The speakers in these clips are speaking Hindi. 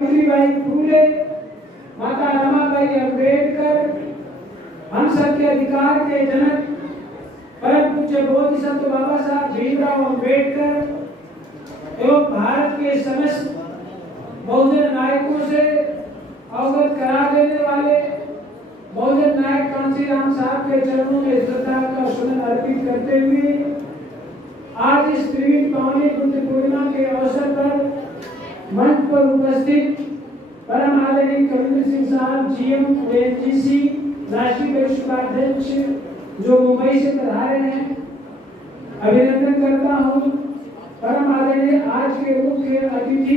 सावित्रीबाई फूले, माता रमाबाई अम्बेडकर, हम सब के अधिकार के जनक परम पूज्य बोधिसत्व बाबा साहब भीमराव अम्बेडकर एवं भारत के समस्त बहुजन नायकों से अवगत करा देने वाले बहुजन नायक कांशीराम साहब के चरणों में श्रद्धा का सुमन अर्पित करते हुए आज इस त्रिवेणी पावनी बुद्ध पूर्णिमा के अवसर पर मंच पर उपस्थित परम आदरणीय कविंद्र सिंह साहब जीएम ओएनजीसी राष्ट्रीय परिषद उपाध्यक्ष जो मुंबई से पधारे हैं, अभिनंदन करता हूँ। परम आदरणीय आज के मुख्य अतिथि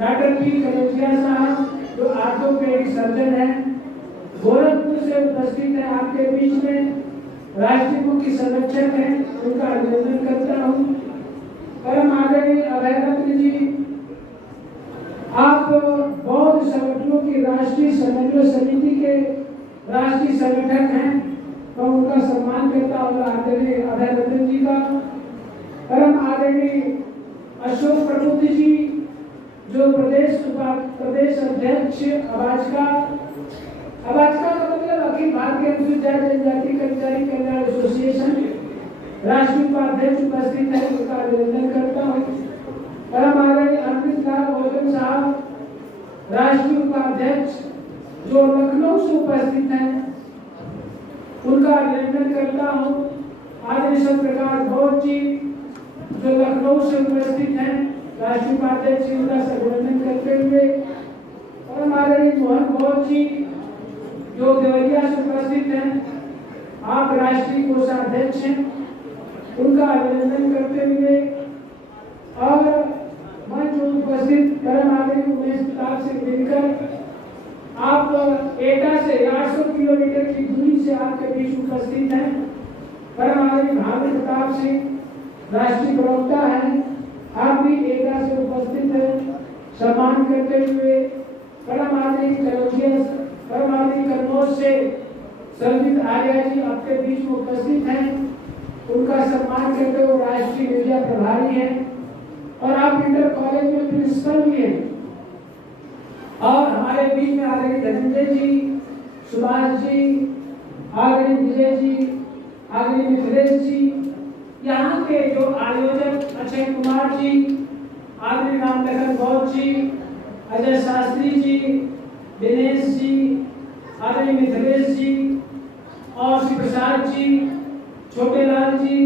डॉक्टर पी कनौजिया साहब जो आर्थोपेडिक सर्जन हैं, गोरखपुर से उपस्थित है आपके बीच में, राष्ट्रीय मुख्य संरक्षक हैं, उनका अभिनंदन करता हूँ। परम आदरणीय अभय रत्न जी, आप बौद्ध संगठनों की राष्ट्रीय समन्वय समिति के राष्ट्रीय संगठक हैं, तो उनका सम्मान करता हूँ आदरणीय अभय रत्न जी का। परम आदरणीय अशोक प्रबुद्ध जी जो प्रदेश अध्यक्ष अबाचका का मतलब अखिल भारतीय अनुसूचित जनजाति कर्मचारी कल्याण एसोसिएशन राष्ट्रीय उपाध्यक्ष उपस्थित है, उनका अभिनंदन करता हूँ। परम आदरणीय अमृत लाल गौतम साहब राष्ट्रीय उपाध्यक्ष जो लखनऊ से उपस्थित हैं, उनका अभिनंदन करता हूँ। आदरणीय सत्यप्रकाश गौर जी जो लखनऊ से उपस्थित हैं, राष्ट्रीय उपाध्यक्ष, उनका अभिनंदन करते हुए परम आदरणीय मोहन गौर जी जो देवरिया से उपस्थित हैं, आप राष्ट्रीय कोषाध्यक्ष हैं, उनका अभिनंदन करते हुए और मंच पर उपस्थित परम आदरणीय उमेश प्रताप से मिलकर आप एटा से 800 किलोमीटर की दूरी से आपके बीच उपस्थित हैं। परम आदरणीय भानु प्रताप सिंह राष्ट्रीय प्रवक्ता हैं, आप भी एटा से उपस्थित हैं, सम्मान करते हुए परम आदरणीय कन्नौज से संजीत आर्या जी आपके बीच में उपस्थित हैं, उनका सम्मान करते हुए राष्ट्रीय मीडिया प्रभारी हैं और आप इंटर कॉलेज में प्रिंसिपल भी हैं। और हमारे बीच में आदरणीय धनंजय जी, सुभाष जी, आदरणीय विजय जी, आदरणीय मिथिलेश जी, यहाँ के जो आयोजक अक्षय कुमार जी, आदरणीय रामलखन गौर जी, अजय शास्त्री जी, दिनेश जी, आदरणीय मिथिलेश जी और श्री प्रसाद जी, छोटेलाल जी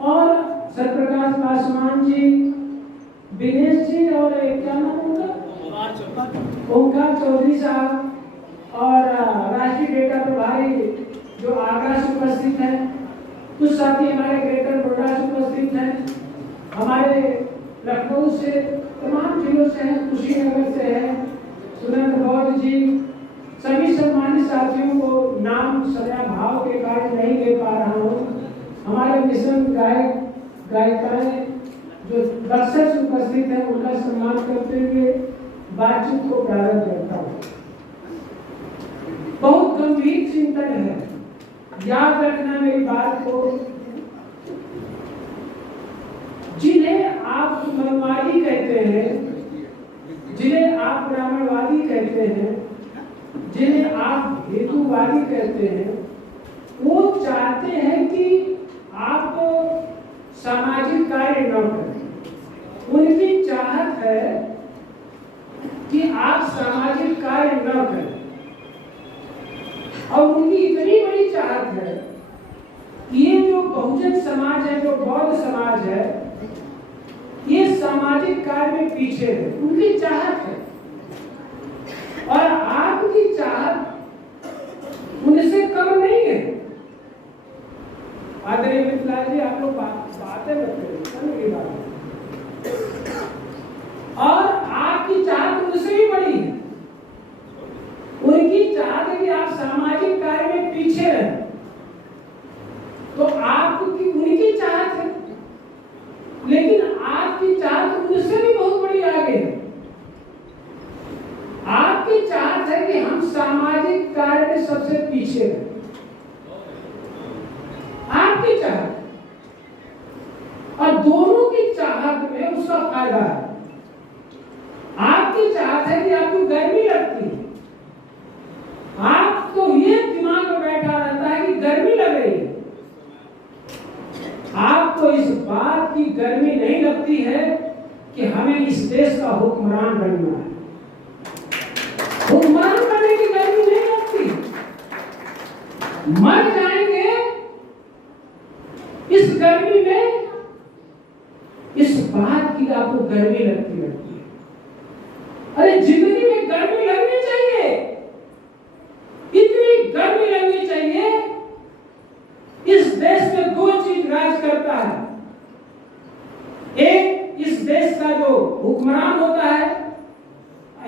और सत्यप्रकाश पासवान जी, दिनेश जी और क्या नाम उनका ओंकार चौधरी साहब और राष्ट्रीय डेटा प्रभारी जो आगरा से उपस्थित हैं, कुछ साथी हमारे ग्रेटर नोएडा से उपस्थित हैं, हमारे लखनऊ से तमाम जिलों से हैं, कुशीनगर से हैं, सुरेंद्र गौर जी, सभी सम्मानित साथियों को नाम सदा भाव के कारण नहीं ले पा रहा हूँ। हमारे मिशन गायक गायिकाएं जो बक्सर से उपस्थित हैं, उनका सम्मान करते हुए बातचीत को प्रारंभ करता हूँ। बहुत गंभीर चिंतन है, याद रखना मेरी बात को। जिन्हें आप मनुवादी कहते हैं, जिन्हें आप ब्राह्मणवादी कहते हैं, जिन्हें आप हेतुवादी कहते हैं, वो चाहते हैं कि आप सामाजिक कार्य न करें। उनकी चाहत है कि आप सामाजिक कार्य न करें और उनकी इतनी बड़ी चाहत है कि ये जो बहुजन समाज है, जो बौद्ध समाज है, ये सामाजिक कार्य में पीछे है, उनकी चाहत है। और आपकी चाहत उनसे कम नहीं है। आदरणीय मिथिला जी, आप लोग बातें करते हैं और आपकी चाहत उनसे भी बड़ी है। उनकी चाहत है कि आप सामाजिक कार्य में पीछे रहें, तो आपकी उनकी चाहत है, लेकिन आपकी चाहत उनसे भी बहुत बड़ी आगे है। आपकी चाहत है कि हम सामाजिक कार्य में सबसे पीछे हैं, आपकी चाहत, और दोनों की चाहत में उसका फायदा है। आपकी चाहत बनना है। हुक्मरान बनने की गर्मी नहीं लगती, मर जाएंगे इस गर्मी में, इस बात की आपको गर्मी लगती है। अरे जिंदगी में गर्मी लगनी चाहिए, इतनी गर्मी लगनी चाहिए। इस देश में दो चीज राज करता है, एक इस देश का जो हुक्मरान होता है,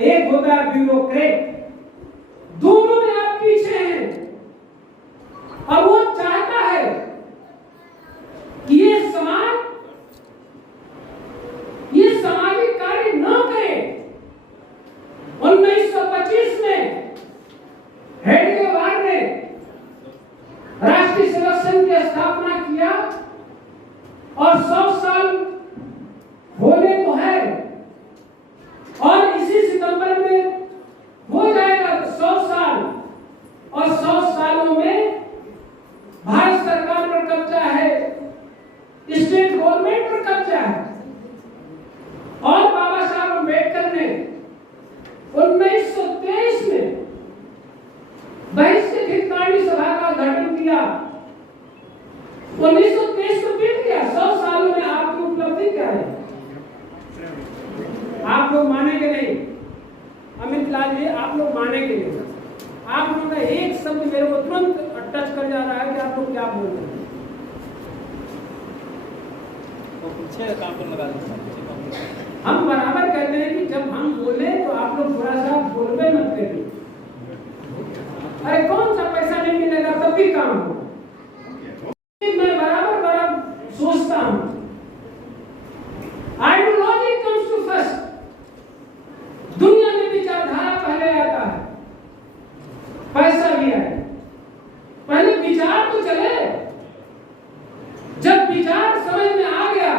एक होता है ब्यूरोक्रेट। दोनों में आप पीछे हैं और वो चाहता है कि ये सामाजिक कार्य न करे। 1925 में हेडगेवार ने राष्ट्रीय सेवक संघ की स्थापना किया और 100 साल होने को है और इसी सितंबर में हो जाएगा 100 साल। और 100 सालों में भारत सरकार पर कब्जा है, स्टेट गवर्नमेंट पर कब्जा है। और बाबा साहब अम्बेडकर ने 1923 में बहिष्कृत हितकारी सभा का गठन किया। 1923 तो बीत गया, 100 सालों में आपकी उपलब्धि क्या है? आप लोग मानेंगे नहीं, अमित लाल जी, आप लोग मानेंगे नहीं। आप लोगों का एक शब्द मेरे को तुरंत टच कर जा रहा है कि आप लोग क्या बोल रहे हैं। हम बराबर कहते हैं कि जब हम बोले तो आप लोग थोड़ा सा बोलबे मत करिए। अरे कौन सा पैसा नहीं मिलेगा तब भी काम हो। मैं बराबर सोचता हूं, आइडियोलॉजी कम्स टू फर्स्ट। दुनिया में विचारधारा पहले आता है, पैसा भी आए, पहले विचार तो चले। जब विचार समझ में आ गया,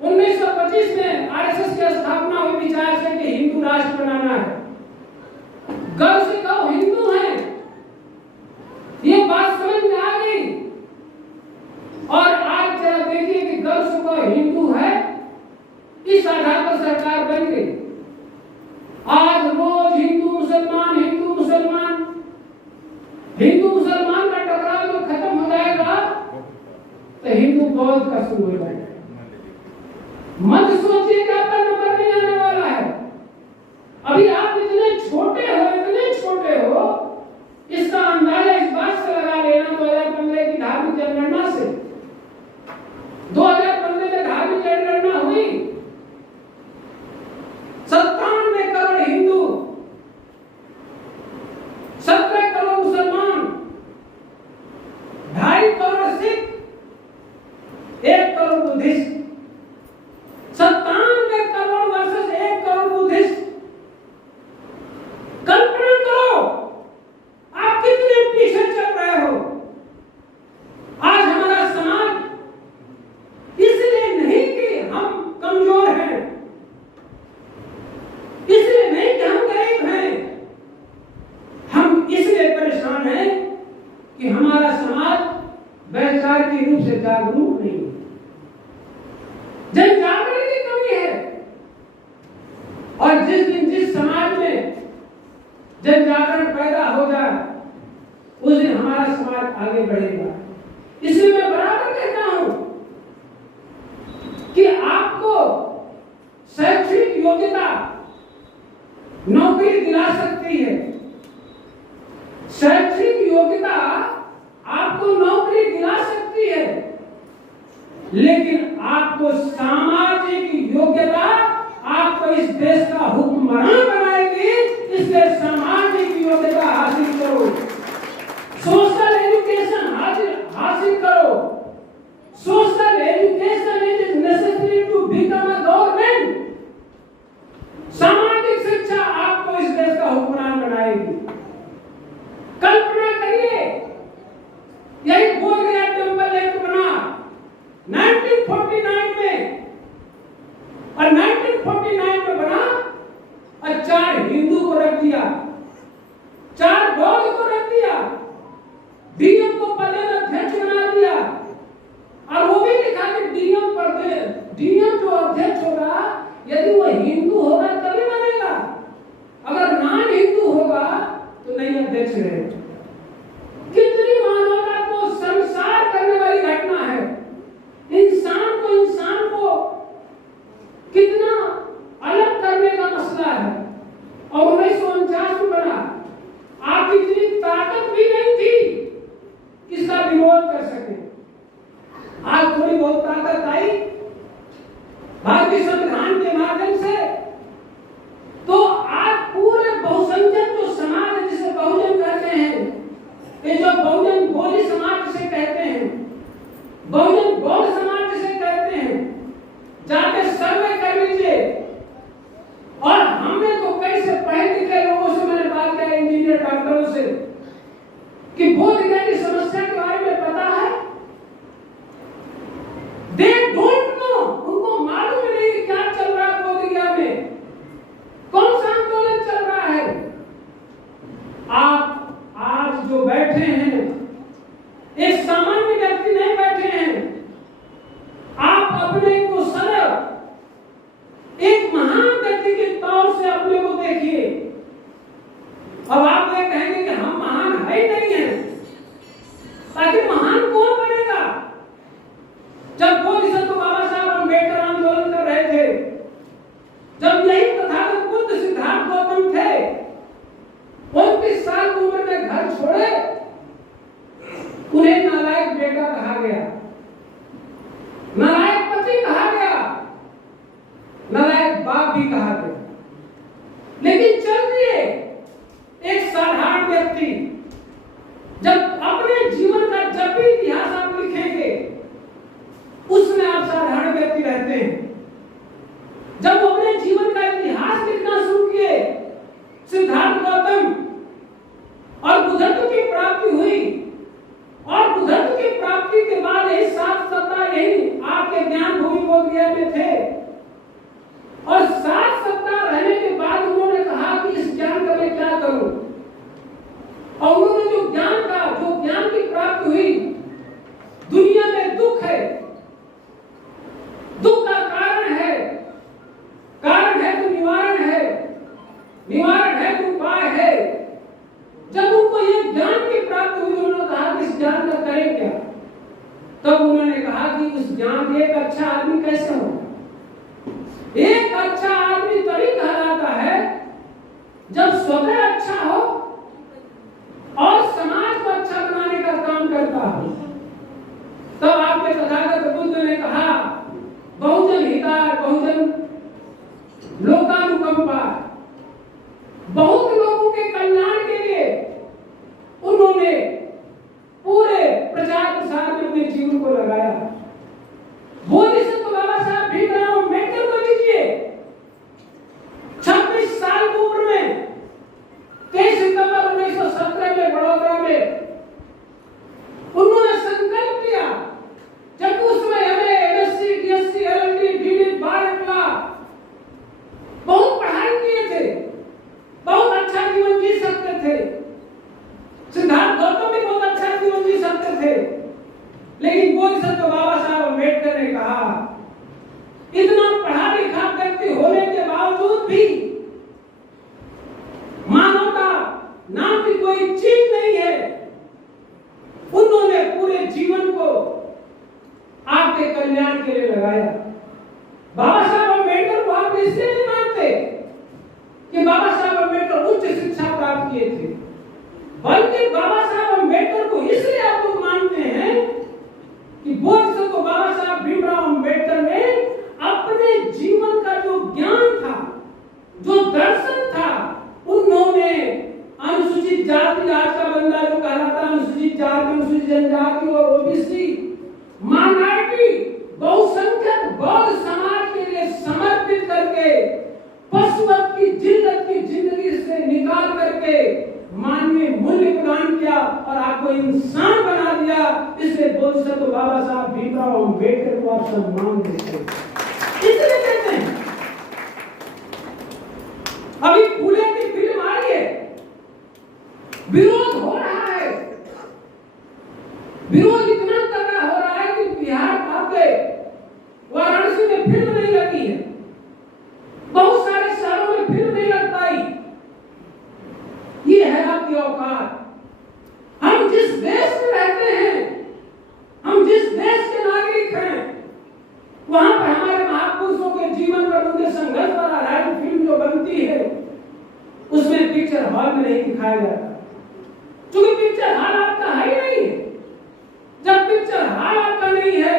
1925 में आरएसएस की स्थापना हुई विचार से कि हिंदू राष्ट्र बनाना है। गर्व से कहो हिंदू हैं, ये बात समझ में आ गई। और आज जरा देखिए कि गर्व से कहो हिंदू है, इस आधार पर सरकार बन गई। आज रोज हिंदू मुसलमान का टकराव जो खत्म हो जाएगा तो हिंदू बौद्ध का शुरू हो जाएगा। मत सोचिए कि आपका नंबर नहीं आने वाला है। अभी आप इतने छोटे हो, इसका अंदाजा इस बात से लगा लेना 2015 की धार्मिक जनगणना से। 2015 में धार्मिक जनगणना हुई, 97 करोड़ हिंदू, 17 करोड़ मुसलमान, 2.5 करोड़ सिख, 1 crore Buddhist. 97 crore versus 1 crore Buddhist. कल्पना करो आप कितने पीछे चल रहे हो। आज हमारा समाज इसलिए नहीं कि हम कमजोर हैं, इसलिए नहीं कि हम गरीब हैं, हम इसलिए परेशान हैं कि हमारा समाज वैचारिक रूप से जागरूक नहीं है, जन जागरण की कमी है। और जिस दिन जिस समाज में जन जागरण पैदा हो जाए उस दिन हमारा समाज आगे बढ़ेगा। इसलिए मैं बराबर कहता हूं कि आपको शैक्षणिक योग्यता नौकरी दिला सकती है, शैक्षणिक योग्यता आपको नौकरी दिला सकती है, लेकिन आपको सामाजिक योग्यता आपको इस देश का हुक्मरान बनाएगी। इसलिए सामाजिक योग्यता हासिल करो, सोशल एजुकेशन हासिल करो। Social education is necessary to become a government. सामाजिक शिक्षा आपको इस देश का हुक्मरान बनाएगी। कल्पना करिए, यही बोल गया टेम्पल एक्ट बना 1949 में, और 1949 में बना और 4 हिंदू को रख दिया, 4 बौद्ध को रख दिया, डीएम को पदेन अध्यक्ष बना दिया। और वो भी लिखा कि डीएम जो अध्यक्ष होगा यदि वो हिंदू होगा तभी 1949 में बना, आपकी इतनी ताकत भी नहीं थी कि इसका विरोध कर सके। आज थोड़ी बहुत ताकत आई भारतीय संविधान के माध्यम से, तो आज पूरे बहुसंख्यक जो समाज है जिसे बहुजन कहते हैं, ये जो बहुजन बोली समाज जिसे कहते हैं, बहुजन बौद्ध समाज जिसे कहते हैं, जाके सर्वे कर लीजिए। और हमने तो कई से पढ़े लिखे लोगों से मैंने बात किया, इंजीनियर डॉक्टरों से, कि बोध गया की समस्या के बारे में पता है, दे डोंट नो, उनको मालूम नहीं कि क्या चल रहा है बोध गया में, कौन सा आंदोलन चल रहा है। आप आज जो बैठे हैं एक सामान्य व्यक्ति नहीं बैठे हैं, आप अपने को सदैव एक महान व्यक्ति के तौर से अपने को देखिए। अब आप ये कहेंगे कि हम महान है ही नहीं है, ताकि महान कौन बनेगा। जब बोधिसत्व बाबा साहब अम्बेडकर आंदोलन कर रहे थे, जब यही तथागत बुद्ध सिद्धार्थ गौतम थे, 29 साल की उम्र में घर छोड़े, उन्हें नालायक बेटा कहा गया, नालायक पति कहा गया, नालायक बाप भी कहा गया। लेकिन चल दिए एक साधारण व्यक्ति, जब अपने जीवन का जब भी इतिहास आप लिखेंगे उसमें आप साधारण व्यक्ति रहते हैं। जब अपने जीवन का इतिहास लिखना शुरू किए, सिद्धार्थ गौतम, और बुद्धत्व की प्राप्ति हुई, और बुद्धत्व की प्राप्ति के बाद यही 7 सप्ताह यही आपके ज्ञान भूमि बोध गया में थे, और 7 सप्ताह रहने के बाद उन्होंने कहा कि इस ज्ञान का मैं क्या करूं। और उन्होंने जो ज्ञान की प्राप्ति हुई, दुनिया में दुख है, दुख का कारण है तो निवारण है, निवारण है तो उपाय है। जब उनको ये ज्ञान की प्राप्ति हुई, उन्होंने कहा कि इस ज्ञान का करें क्या। तब उन्होंने कहा कि उस ज्ञान एक अच्छा आदमी कैसे हो। एक अच्छा आदमी तभी कहलाता है जब स्वतः अच्छा हो और समाज को अच्छा बनाने का काम करता हो। तब आपके तथागत बुद्ध ने कहा बहुजन हिताय, बहुजन लोकानुकंपा, बहुत लोगों के कल्याण के लिए उन्होंने पूरे प्रचार प्रसार में अपने जीवन को लगाया। बोधिसत्व बाबा साहब भीमराव अम्बेडकर को लीजिए, 26 साल की उम्र में 23 सितंबर 1917 में बड़ौदा में उन्होंने संकल्प लिया, जब उस समय हमें एमएससी, डीएससी, एलएलबी, डीडी, बार निकला, बहुत पढ़ाई किए थे, बहुत अच्छा जीवन जी सकते थे, सिद्धार्थ गौतम भी बहुत अच्छा जीवन जी सकते थे। लेकिन बोधिसत्व बाबा साहब अम्बेडकर ने कहा, इतना पढ़ा लिखा व्यक्ति होने के बावजूद भी मानवता नाम की कोई चीज नहीं है। उन्होंने पूरे जीवन को आपके कल्याण के लिए लगाया। बाबा साहब अम्बेडकर को आप इसलिए नहीं मानते कि बाबा साहब अम्बेडकर उच्च शिक्षा प्राप्त किए थे, बल्कि बाबा साहब अम्बेडकर को इसलिए आप लोग मानते हैं कि बोधिसत्व बाबा साहब भीमराव अम्बेडकर ने अपने जीवन का जो ज्ञान था, जो दर्शन था, उन्होंने अनुसूचित जाति, आज का बंदा जो कहलाता है अनुसूचित जाति, अनुसूचित जनजाति और ओबीसी, माइनॉरिटी, बहुसंख्यक बौद्ध समाज के लिए समर्पित करके पशुवत की जिंदगी से निकाल करके मानवीय मूल्य प्रदान किया और आपको इंसान बना दिया। इसलिए बोधिसत्व बाबा साहब भीमराव अम्बेडकर को आप सम्मान देते हैं, इसलिए कहते हैं। अभी फूले की फिल्म आई है, विरोध हो रहा है, विरोध इतना तगड़ा हो रहा है कि बिहार आपके वाराणसी में फिल्म नहीं लगी है, बहुत सारे शहरों में फिल्म नहीं लग पाई। ये है आपकी औकात। हम जिस देश में रहते हैं, हम जिस देश के नागरिक हैं, वहां पर हमारे महापुरुषों के जीवन पर, उनके संघर्ष पर आधारित फिल्म जो बनती है, उसमें पिक्चर नहीं दिखाया जाता, क्योंकि पिक्चर हॉल आपका है ही नहीं। जब पिक्चर हॉल आपका नहीं है,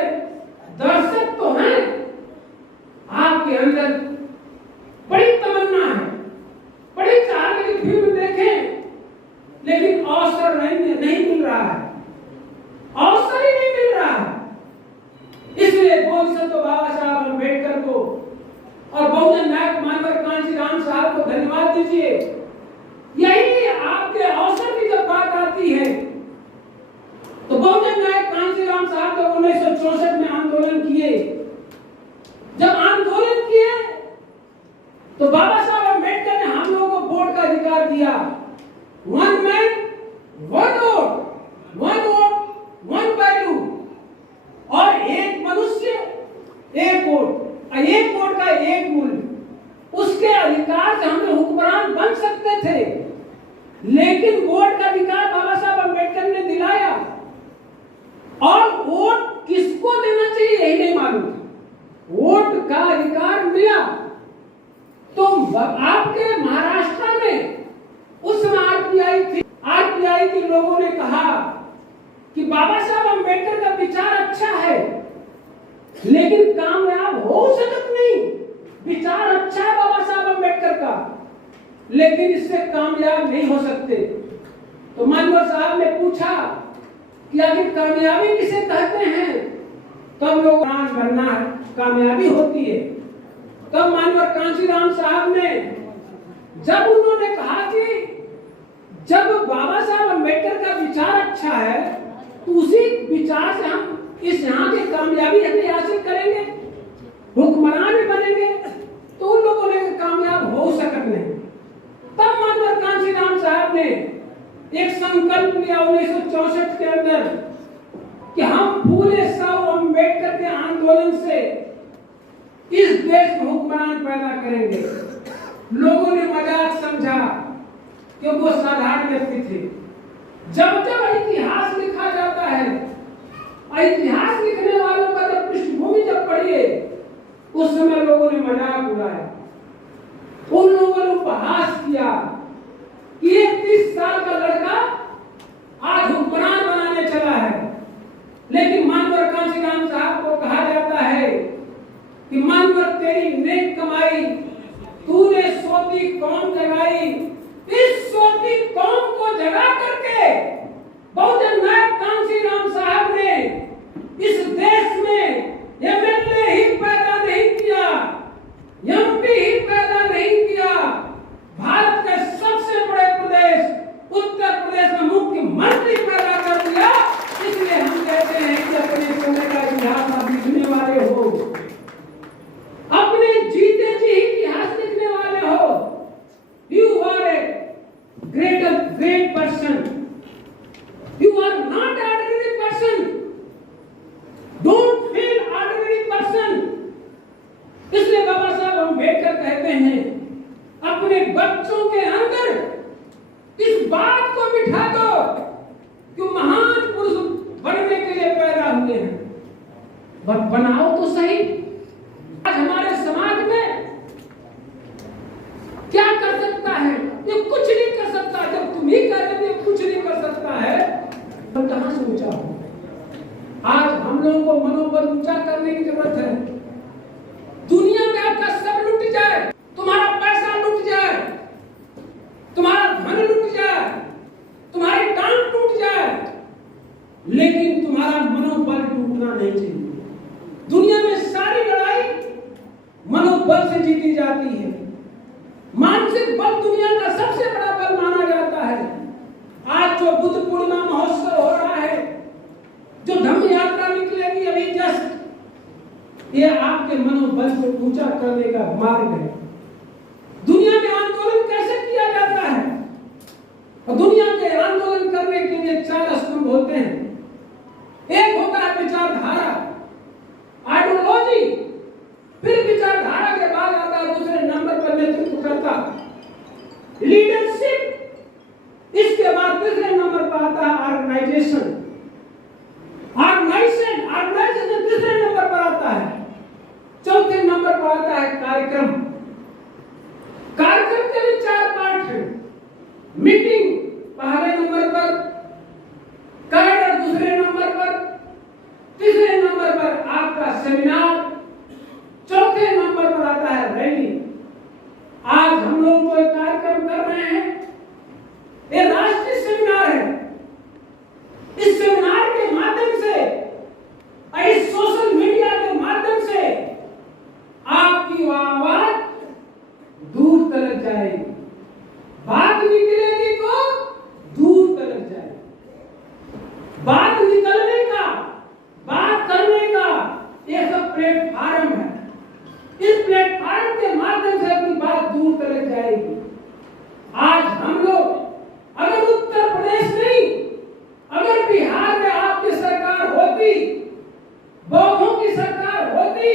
दर्शक तो हैं, आपके अंदर बड़ी तमन्ना है, बड़ी चाहत है कि फिल्म देखें, लेकिन अवसर नहीं मिल रहा है, अवसर ही नहीं मिल रहा है। इसलिए बोधिसत्व बाबा साहब अम्बेडकर को और बहुजन नायक मानवर कांशीराम साहब को धन्यवाद दीजिए। यही आपके अवसर की जब बात आती है तो बहुजन नायक कांशीराम साहब जब 1964 में आंदोलन किए, जब आंदोलन किए तो बाबा साहब अम्बेडकर ने हम लोगों को वोट का अधिकार दिया। One man one vote one value, और एक मनुष्य एक वोट, एक वोट का एक मूल्य। उसके अधिकार से हम हुक्मरान बन सकते थे, लेकिन वोट का अधिकार बाबा साहब अम्बेडकर ने दिलाया। और वोट किसको देना चाहिए यही नहीं मालूम था, वोट का अधिकार मिला। तो आपके महाराष्ट्र में उस समय आरपीआई के लोगों ने कहा कि बाबा साहब अम्बेडकर का विचार अच्छा है, लेकिन कामयाब हो सकत नहीं। विचार अच्छा है बाबा साहब अम्बेडकर का, लेकिन इससे कामयाब नहीं हो सकते। तो मानवर साहब ने पूछा कि आखिर कामयाबी किसे कहते हैं? तब लोग बनना कामयाबी होती है। तब मानवर कांशीराम साहब ने जब उन्होंने कहा कि जब बाबा साहब अम्बेडकर का विचार अच्छा है तो उसी विचार से हम इस यहाँ की कामयाबी हासिल करेंगे, हुक्मरान भी बनेंगे, तो उन लोगों ने कामयाब हो सकत नहीं। तब मानवर कांशीराम साहब ने एक संकल्प लिया 1964 के अंदर कि हम फूले साहब अम्बेडकर के आंदोलन से इस देश में हुक्मरान पैदा करेंगे। लोगों ने मजाक समझा कि वो साधारण व्यक्ति थे। जब जब इतिहास लिखा जाता है, इतिहास लिखने वालों का जब पृष्ठभूमि जब पढ़िए, उस समय लोगों ने मजाक उड़ाया, उन लोगों ने उपहास किया कि एक 30 साल का लड़का आज हुक्मरान बनाने चला है। लेकिन मानवर कांशीराम साहब को कहा जाता है कि मानवर तेरी नेक कमाई तूने सोती कौम जगाई, इस सोती कौम को जगा करके बहुजन नायक कांशीराम साहब ने इस देश में एमएलए ही पैदा नहीं किया, एमपी ही पैदा नहीं किया, भारत के सबसे बड़े प्रदेश उत्तर प्रदेश में मुख्यमंत्री पैदा कर दिया। इसलिए हम कहते हैं कि अपने समय का इतिहास आप लिखने वाले हो, अपने जीते जी इतिहास लिखने वाले हो। You are a great person. You are not ordinary person. Don't feel ordinary person. इसलिए बाबा साहब अम्बेडकर कहते हैं अपने बच्चों के अंदर इस बात को बिठा दो कि महान पुरुष बनने के लिए पैदा हुए हैं, बट बनाओ तो सही। आज हमारे समाज में क्या कर सकता है? ये कुछ नहीं कर सकता। जब तुम ही कह रहे हो कुछ नहीं कर सकता है, तो कहां से ऊंचा हो? आज हम लोगों को मनोबल ऊंचा करने की जरूरत है। दुनिया में आपका सब लुट जाए, तुम्हारा पैसा लुट जाए, तुम्हारा धन लुट जाए, तुम्हारी टांग टूट जाए, लेकिन तुम्हारा मनोबल टूटना नहीं चाहिए। दुनिया में सारी लड़ाई मनोबल से जीती जाती है। मानसिक बल दुनिया का सबसे बड़ा बल माना जाता है। आज जो बुद्ध पूर्णिमा महोत्सव हो रहा है, जो धम्म यात्रा निकलेगी अभी जस्ट, ये आपके मनोबल को ऊंचा करने का मार्ग है। दुनिया में आंदोलन कैसे किया जाता है? और दुनिया के आंदोलन करने के लिए 4 स्तंभ होते हैं। एक होता है विचारधारा, आइडियोलॉजी, फिर विचारधारा के बाद आता है दूसरे नंबर पर नेतृत्व करता लीडरशिप, इसके बाद तीसरे नंबर पर आता है ऑर्गेनाइजेशन, ऑर्गेनाइजेशन तीसरे नंबर पर आता है, चौथे नंबर पर आता है कार्यक्रम। कार्यक्रम के भी 4 पार्ट हैं। मीटिंग बात निकलेगी तो दूर तक जाएगी। बात निकलने का, बात करने का ये सब प्लेटफार्म है। इस प्लेटफार्म के माध्यम से अपनी बात दूर तक जाएगी। आज हम लोग अगर उत्तर प्रदेश नहीं, अगर बिहार में आपकी सरकार होती, बौद्धों की सरकार होती,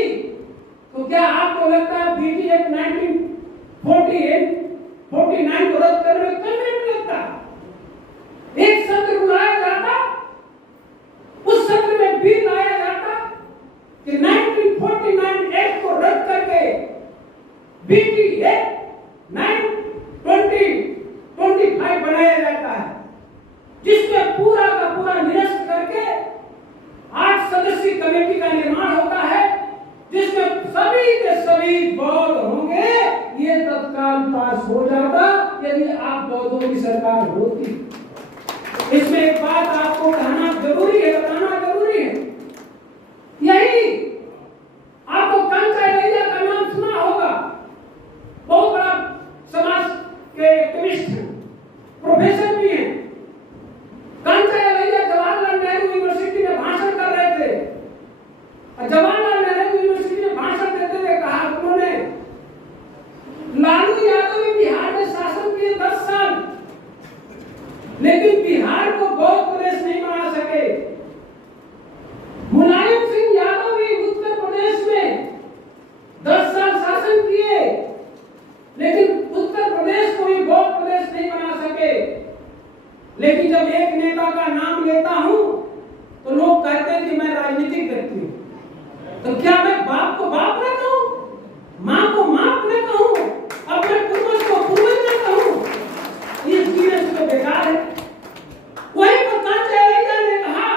तो क्या आपको लगता है बीटी एक्ट 1949 को रद्द करने में कम मिनट लगता? एक सत्र बुलाया जाता, उस सत्र में बिल लाया जाता कि 1949 एक्ट को रद्द करके बीटी एक्ट 9/20/25 बनाया जाता है, जिसमें पूरा का पूरा निरस्त करके 8 सदस्यीय कमेटी का निर्माण होता है, जिसमें सभी के सभी बौद्ध होंगे। ये तत्काल पास हो जाता यदि आप बौद्धों की सरकार होती। इसमें एक बात आपको कहना जरूरी है, बताना जरूरी है। यही आपको कंचैलैया का नाम सुना होगा, बहुत बड़ा समाज के एक्टिविस्ट हैं, प्रोफेसर भी हैं। कंचैलैया जवाहरलाल नेहरू यूनिवर्सिटी में भाषण कर रहे थे और जवाहरलाल नेहरू यूनिवर्सिटी में भाषण देते हुए कहा उन्होंने, लालू यादव ने बिहार में शासन किए 10 साल, लेकिन बिहार को बौद्ध प्रदेश नहीं बना सके। मुलायम सिंह यादव भी उत्तर प्रदेश में 10 साल शासन किए, लेकिन उत्तर प्रदेश को भी बौद्ध प्रदेश नहीं बना सके। लेकिन जब एक नेता का नाम लेता हूं तो लोग कहते हैं कि मैं राजनीतिक व्यक्ति हूं। तो क्या मैं बाप को बाप न कहूं, मां को मां न कहूं, अपने पूर्वज को पूर्वज न कहूं? ये चीजें तो बेकार है। वही पर कंचैलैया ने कहा,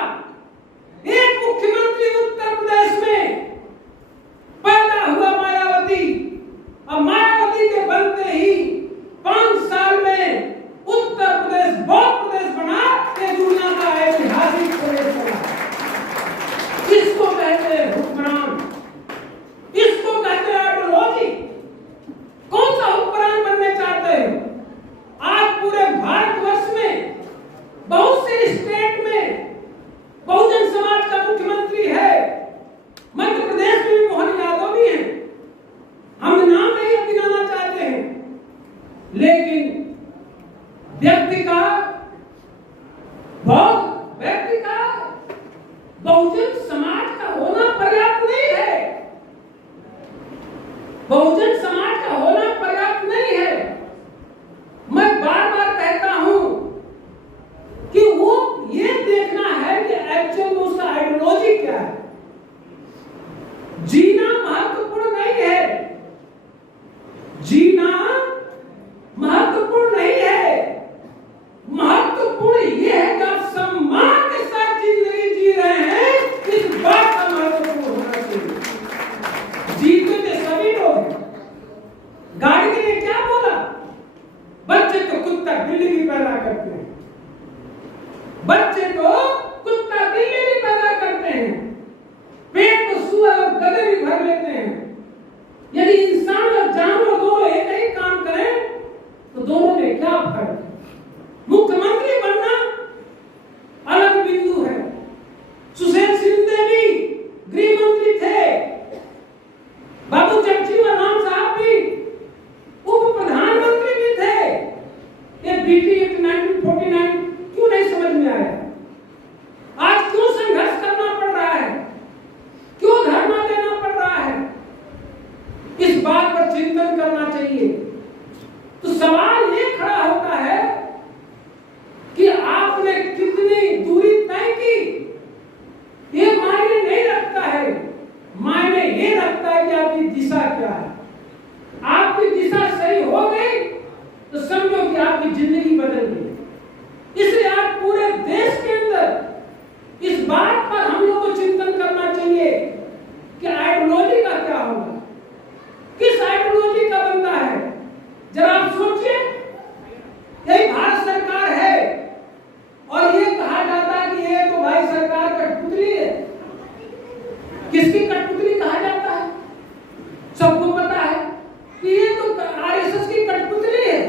एक मुख्यमंत्री उत्तर प्रदेश में पैदा हुआ मायावती, और मायावती के बनते ही 5 साल में उत्तर प्रदेश बौद्ध प्रदेश बना, ये दुनिया का ऐतिहासिक प्रदेश बना। इसको कहते हैं हुक्मरान, इसको कहते हैं आइडियोलॉजी। कौन सा हुक्मरान बनने चाहते हैं? आज पूरे भारतवर्ष में बहुत से स्टेट में बहुजन समाज का मुख्यमंत्री है। मध्य प्रदेश में मोहन यादव भी हैं, हम नाम नहीं गिनाना चाहते हैं, लेकिन व्यक्ति का बहुजन समाज का होना पर्याप्त नहीं है। बहुजन समाज का होना पर्याप्त नहीं है। मैं बार बार कहता हूं कि वो ये देखना है कि एक्चुअल में उसका आइडियोलॉजी क्या है। जीना महत्वपूर्ण नहीं है, जीना महत्वपूर्ण नहीं है। महत्वपूर्ण ये है कि आप सम्मान के साथ जिंदगी जी रहे हैं, इस बात का महत्वपूर्ण होना चाहिए। जीते थे सभी लोग। गाड़ी ने क्या बोला? बच्चे तो कुत्ता बिल्ली भी पैदा करते हैं, बच्चे तो कुत्ता बिल्ली भी पैदा करते हैं, पेट तो सुअर और गधे भी भर लेते हैं। यदि इंसान और जानवर दोनों एक ही काम करें तो दोनों में क्या फर्क है? मुख्यमंत्री बनना अलग बिंदु है। सुशील सिंह भी गृह मंत्री थे, बाबू जगजीवन राम साहब भी उप प्रधानमंत्री भी थे। ये बीटी एक्ट 1949 क्यों नहीं समझ में आया? आज क्यों संघर्ष करना पड़ रहा है, क्यों धरना देना पड़ रहा है? इस बात पर चिंतन करना चाहिए। तो सवाल ये खड़ा होता है कि आपने कितनी दूरी तय की, ये मायने नहीं रखता है। मायने ये रखता है कि आपकी दिशा क्या है। आपकी दिशा सही हो गई तो समझो कि आपकी जिंदगी बदल गई। इसलिए आज पूरे देश के अंदर इस बात पर हम लोग को चिंतन करना चाहिए कि आइडियोलॉजी का क्या होगा, किस आइडियोलॉजी का बनता है। जरा आप सोचिए, यही भारत सरकार है और ये कहा जाता है कि ये तो भाई सरकार कठपुतली है। किसकी कठपुतली कहा जाता है? सबको पता है कि ये तो आरएसएस की कठपुतली है।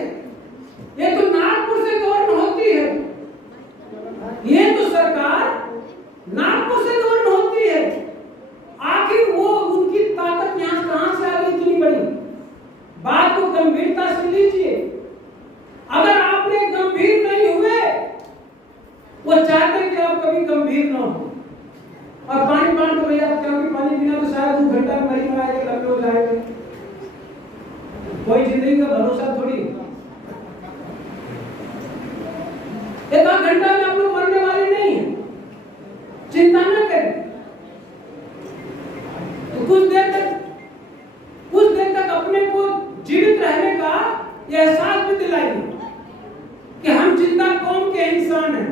घंटा मरी मराएंगे, लखनऊ जाएंगे, कोई जिंदगी का भरोसा थोड़ी। एक आध घंटा में आप लोग मरने वाले नहीं है, चिंता न करें। तो कुछ देर तक अपने को जीवित रहने का यह एहसास भी दिलाइए कि हम जिंदा कौम के इंसान हैं।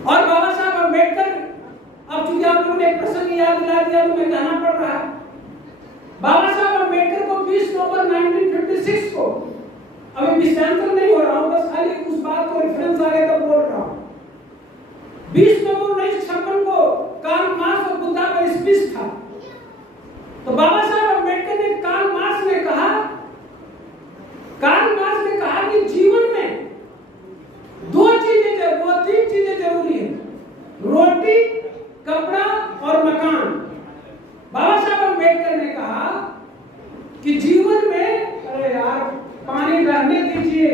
और बाबा साहब अम्बेडकर, अब चूंकि आप लोगों ने एक प्रसंग याद दिला दिया तो मैं कहना पड़ रहा है, बाबा साहब अम्बेडकर को 20 नवंबर 1956 को, अभी विस्तार नहीं हो रहा हूं, बस खाली उस बात को रेफरेंस आ गया तो बोल रहा हूं, 20 नवंबर 1956 को कार्ल मार्क्स और बुद्धा का स्पीच था। तो बाबा साहब अम्बेडकर ने, कार्ल मार्क्स ने कहा कि जीवन में तीन चीजें जरूरी है, रोटी, कपड़ा और मकान। बाबा साहब अम्बेडकर ने कहा कि जीवन में, अरे यार पानी रहने दीजिए,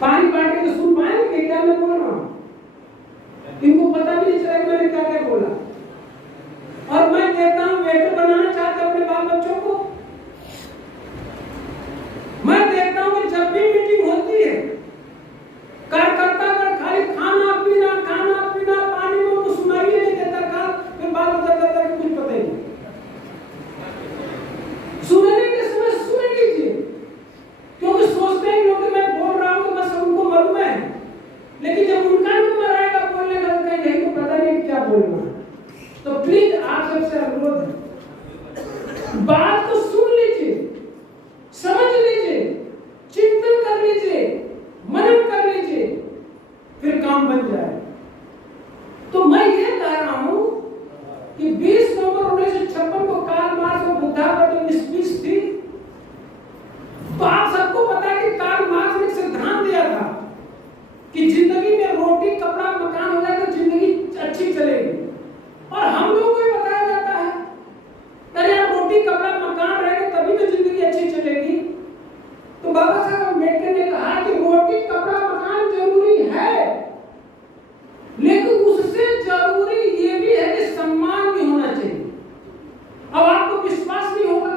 पानी बांट के सुन पाएंगे क्या मैं बोल रहा हूं? इनको पता भी नहीं चला मैंने क्या क्या बोला। और मैं कहता हूं वेटर बनाना चाहते अपने बाल बच्चों को, मैं देखता हूं कि जब भी मीटिंग होती है कार्यकर्ता का खाली खाना पीना पानी में उनको सुनाई नहीं देता, का फिर बात करता कि कुछ पता ही नहीं। सुनने के समय सुन लीजिए, क्योंकि सोचते हैं लोग कि मैं बोल रहा हूं तो बस उनको मालूम है, लेकिन जब उनका नंबर आएगा बोलने का तो यही तो पता नहीं क्या बोलना। तो प्लीज आप सबसे अनुरोध है, बात को सुन लीजिए, समझ लीजिए, चिंतन कर लीजिए, मनन कर लीजिए, फिर काम बन जाए। तो मैं ये कह रहा हूं कि 20 नवंबर 1956 को कार्ल मार्क्स और बुद्धा का जो स्पीच थी, तो आप सबको पता है कि कार्ल मार्क्स ने सिद्धांत दिया था कि जिंदगी में रोटी, कपड़ा, मकान हो जाए तो जिंदगी अच्छी चलेगी। और हम लोगों को बताया जाता है अरे यार रोटी, कपड़ा, मकान रहेगा तभी तो जिंदगी अच्छी चलेगी। तो बाबा साहब अम्बेडकर ने कहा कि रोटी, कपड़ा, मकान जरूरी है, लेकिन उससे जरूरी ये भी है कि सम्मान भी होना चाहिए। अब आपको विश्वास नहीं होगा,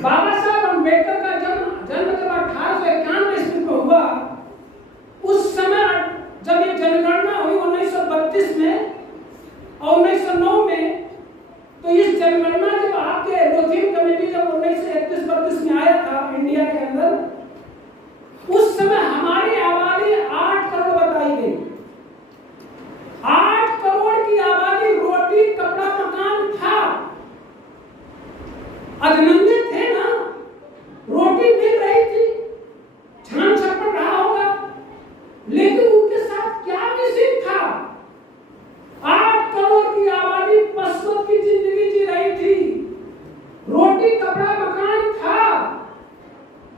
बाबा साहब अम्बेडकर का जन्म जब 1891 ईस्वी में हुआ, उस समय जब ये जनगणना हुई 1932 में और 1909 में, तो इस जनगणना जब आपके लोथीन कमेटी जब 1931-32 में आया था इंडिया के अंदर, उस समय हमारी आबादी 8 करोड़ बताई गई। 8 करोड़ की आबादी, रोटी, कपड़ा, मकान था, अभिनंदन थे ना, रोटी मिल रही थी, छान छप्पड़ रहा होगा, लेकिन उनके साथ क्या मिसिंग था? 8 करोड़ की आबादी पशुओं की जिंदगी जी रही थी, रोटी, कपड़ा, मकान था,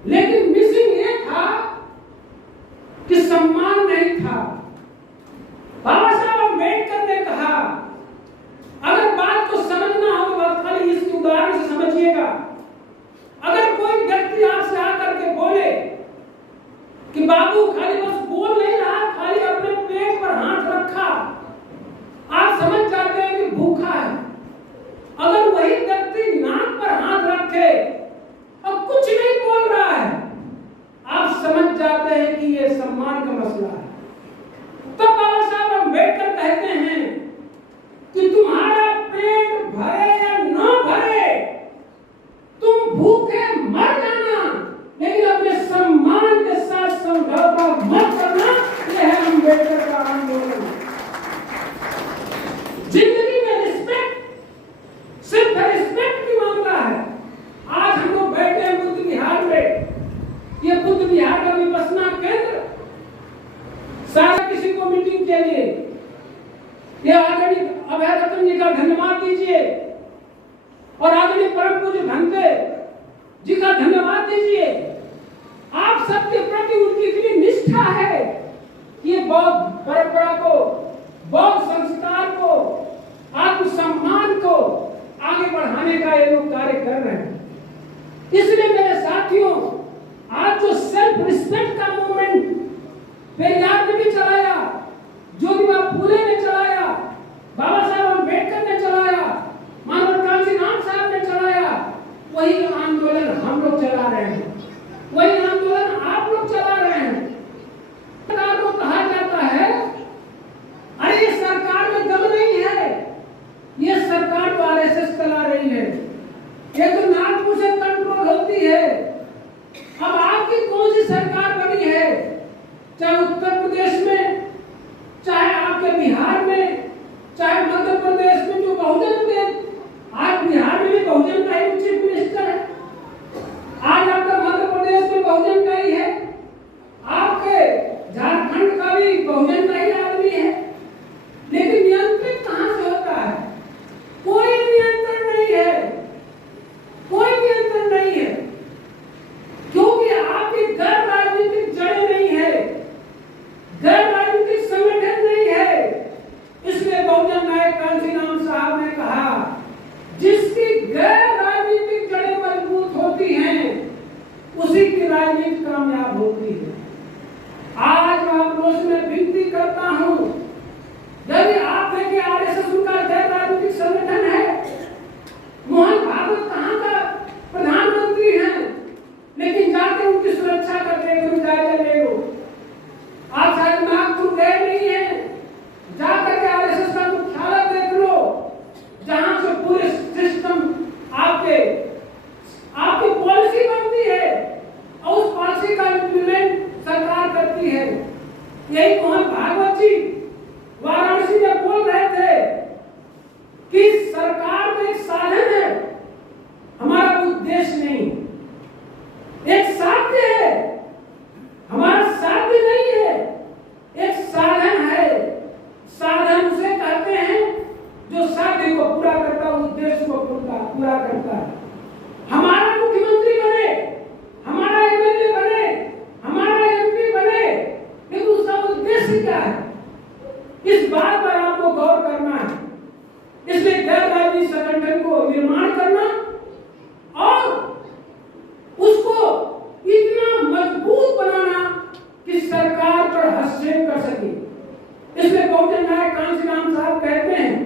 लेकिन मिसिंग ये था कि सम्मान नहीं था। बाबा साहब अम्बेडकर ने कहा, अगर बात को समझना हो तो बात खाली इसके उदाहरण से समझिएगा। अगर कोई व्यक्ति आपसे आकर के बोले कि बाबू खाली बस बोल नहीं रहा, खाली अपने पेट पर हाथ रखा, आप समझ जाते हैं कि भूखा है। अगर वही व्यक्ति नाक पर हाथ रखे और कुछ नहीं बोल रहा है, आप समझ जाते हैं कि यह सम्मान का मसला है। तब बाबा साहब अम्बेडकर कहते हैं कि तुम्हारा पेट भरे या न भरे, तुम भूखे मर जाना, लेकिन अपने सम्मान के साथ समझौता मत करना। यह है अम्बेडकर का आंदोलन। जिंदगी में रिस्पेक्ट सिर्फ रिस्पेक्ट की मामला है। आज हम लोग बैठे हैं बुद्ध विहार में, ये बुद्ध विहार का विपश्यना केंद्र, सारा किसी को मीटिंग के लिए ये आदरणीय अभय रतन जी का धन्यवाद दीजिए और आदरणीय परम पूज्य भंते जी का धन्यवाद दीजिए। आप सबके प्रति उनकी इतनी निष्ठा है, ये बौद्ध परंपरा को, बौद्ध संस्कार को, आत्मसम्मान को आगे बढ़ाने का ये लोग कार्य कर रहे हैं। इसलिए मेरे साथियों, आज जो को पूरा करता है। हमारा मुख्यमंत्री बने, हमारा एमएलए बने, हमारा एमपी बने, लेकिन उसका उद्देश्य क्या है, इस बात पर आपको गौर करना है। इसलिए गैर राजनीतिक संगठन को निर्माण करना और उसको इतना मजबूत बनाना कि सरकार पर हस्तक्षेप कर सके। इसमें बहुजन नायक कांशीराम साहब कहते हैं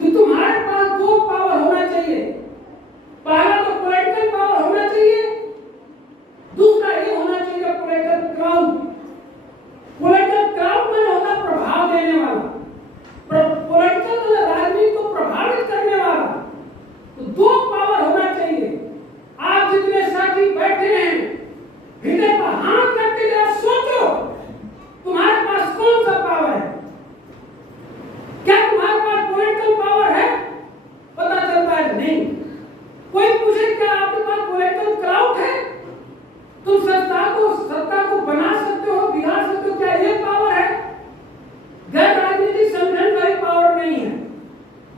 कि तुम्हारे पास दो पावर होना चाहिए। पहला तो पॉलिटिकल पावर होना चाहिए, दूसरा ये होना चाहिए पॉलिटिकल क्राउड। पॉलिटिकल क्राउड में होता प्रभाव देने वाला, पॉलिटिकल राजनीति को प्रभावित करने वाला। तो दो पावर होना चाहिए। आप जितने साथी बैठे हैं, हृदय पर हाथ करके जरा सोचो, तुम्हारे पास कौन सा पावर है? क्या तुम्हारे पास पॉलिटिकल पावर है? पता चलता है नहीं। कोई पूछे क्या आपके पास पॉलिटिकल क्राउड है? तुम सत्ता को बना सकते हो, बिगाड़ सकते हो, क्या ये पावर है? गैर राजनीतिक संगठन का पावर नहीं है।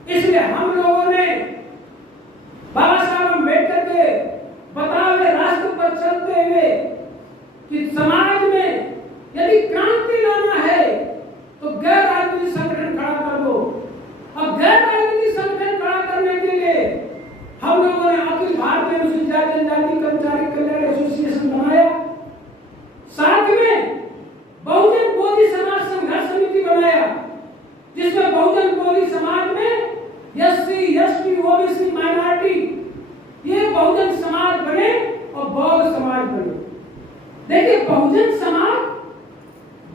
इसलिए हम लोगों ने बाबा साहब अम्बेडकर के बताए हुए रास्ते पर चलते हुए कि समाज में यदि क्रांति लाना है तो गैर राजनीतिक संगठन खड़ा कर दो। अब गैर राजनीतिक संगठन खड़ा करने के लिए हम लोगों ने अखिल भारतीय अनुसूचित जाति जनजाति कर्मचारी कल्याण एसोसिएशन बनाया। साथ में बहुजन बोधि समाज संघर्ष समिति बनाया, जिसमें बहुजन बोधि समाज में एससी, एसटी, ओबीसी, माइनॉरिटी ये बहुजन समाज बने और बौद्ध समाज बने। देखिए बहुजन समाज,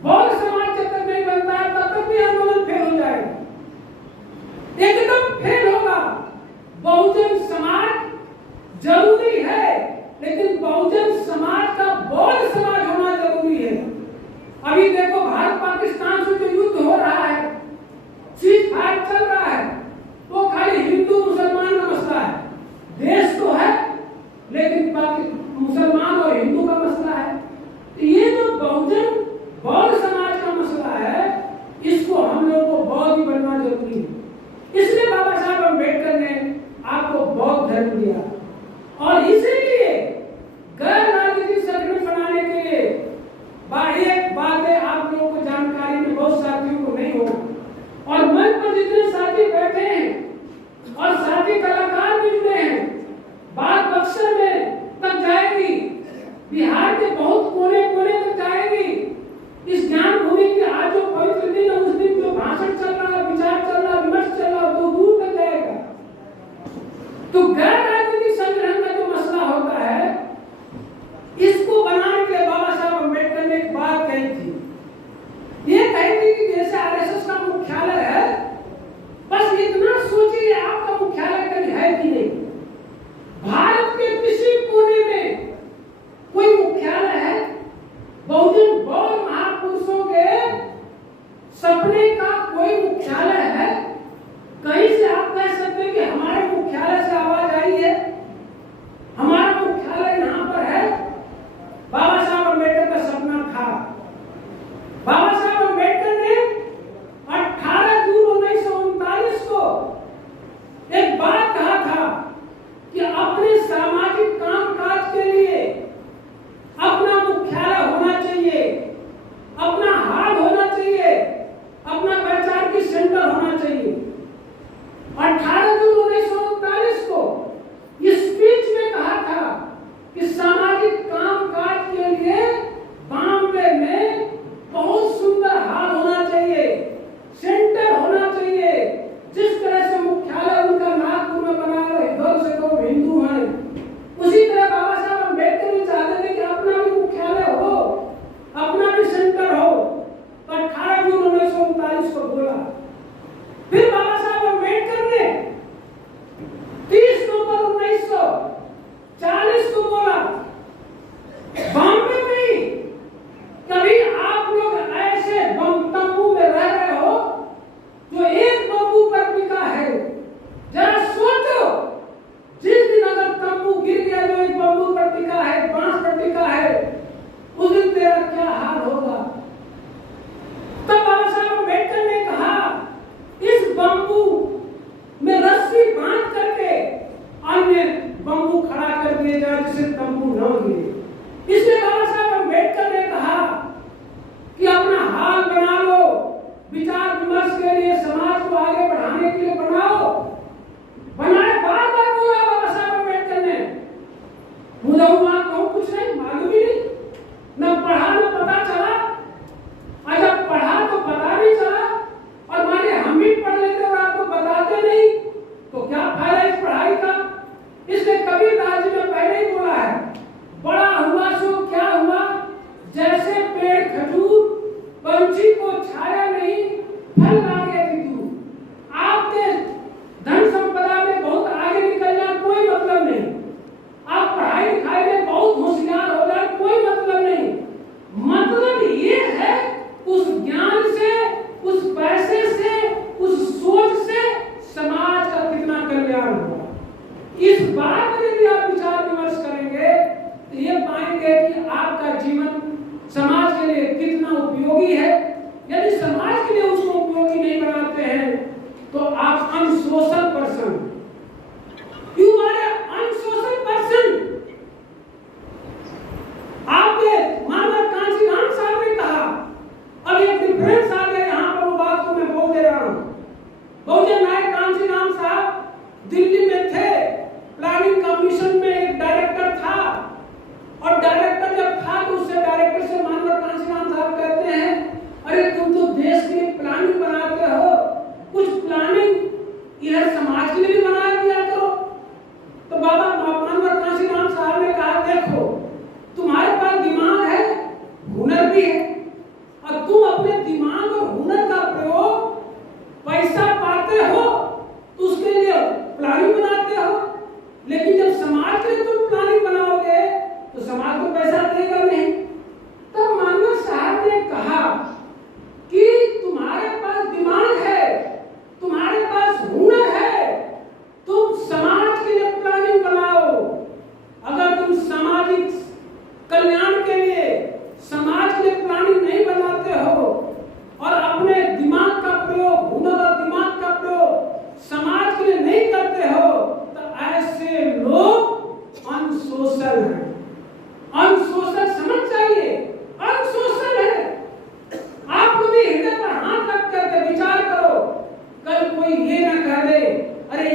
बौद्ध समाज जब तक नहीं बनता है तब तक भी आंदोलन फेल हो जाएगा, एकदम फेल होगा। बहुजन समाज जरूरी है, लेकिन बहुजन समाज का बौद्ध समाज होना जरूरी है। अभी देखो भारत पाकिस्तान से जो युद्ध हो रहा है, सीज फायर चल रहा है, वो खाली हिंदू मुसलमान का मसला है। देश तो है लेकिन मुसलमान और हिंदू का मसला है। ये जो बहुजन बौद्ध समाज का मसला है, इसको हम लोग को बौद्ध बनना जरूरी है। इसलिए बाबा साहब अम्बेडकर ने आपको बौद्ध धर्म दिया और इसीलिए गैर राजनीतिक संगठन बनाने के लिए बाह्य बातें आप लोगों को जानकारी में बहुत साथियों को नहीं हो। और मंच पर जितने साथी बैठे हैं और साथी कलाकार भी जुड़े हैं, बात बक्सर में तक जाएगी, बिहार के बहुत कोने कोने तक जाएगी। इस ज्ञान भूमि के आज जो पवित्र दिन है, उस दिन जो भाषण चल रहा है, विचार चल रहा है, विमर्श चल रहा है, तो दूर तक जाएगा। तो गैर राजनीतिक संगठन का जो मसला होता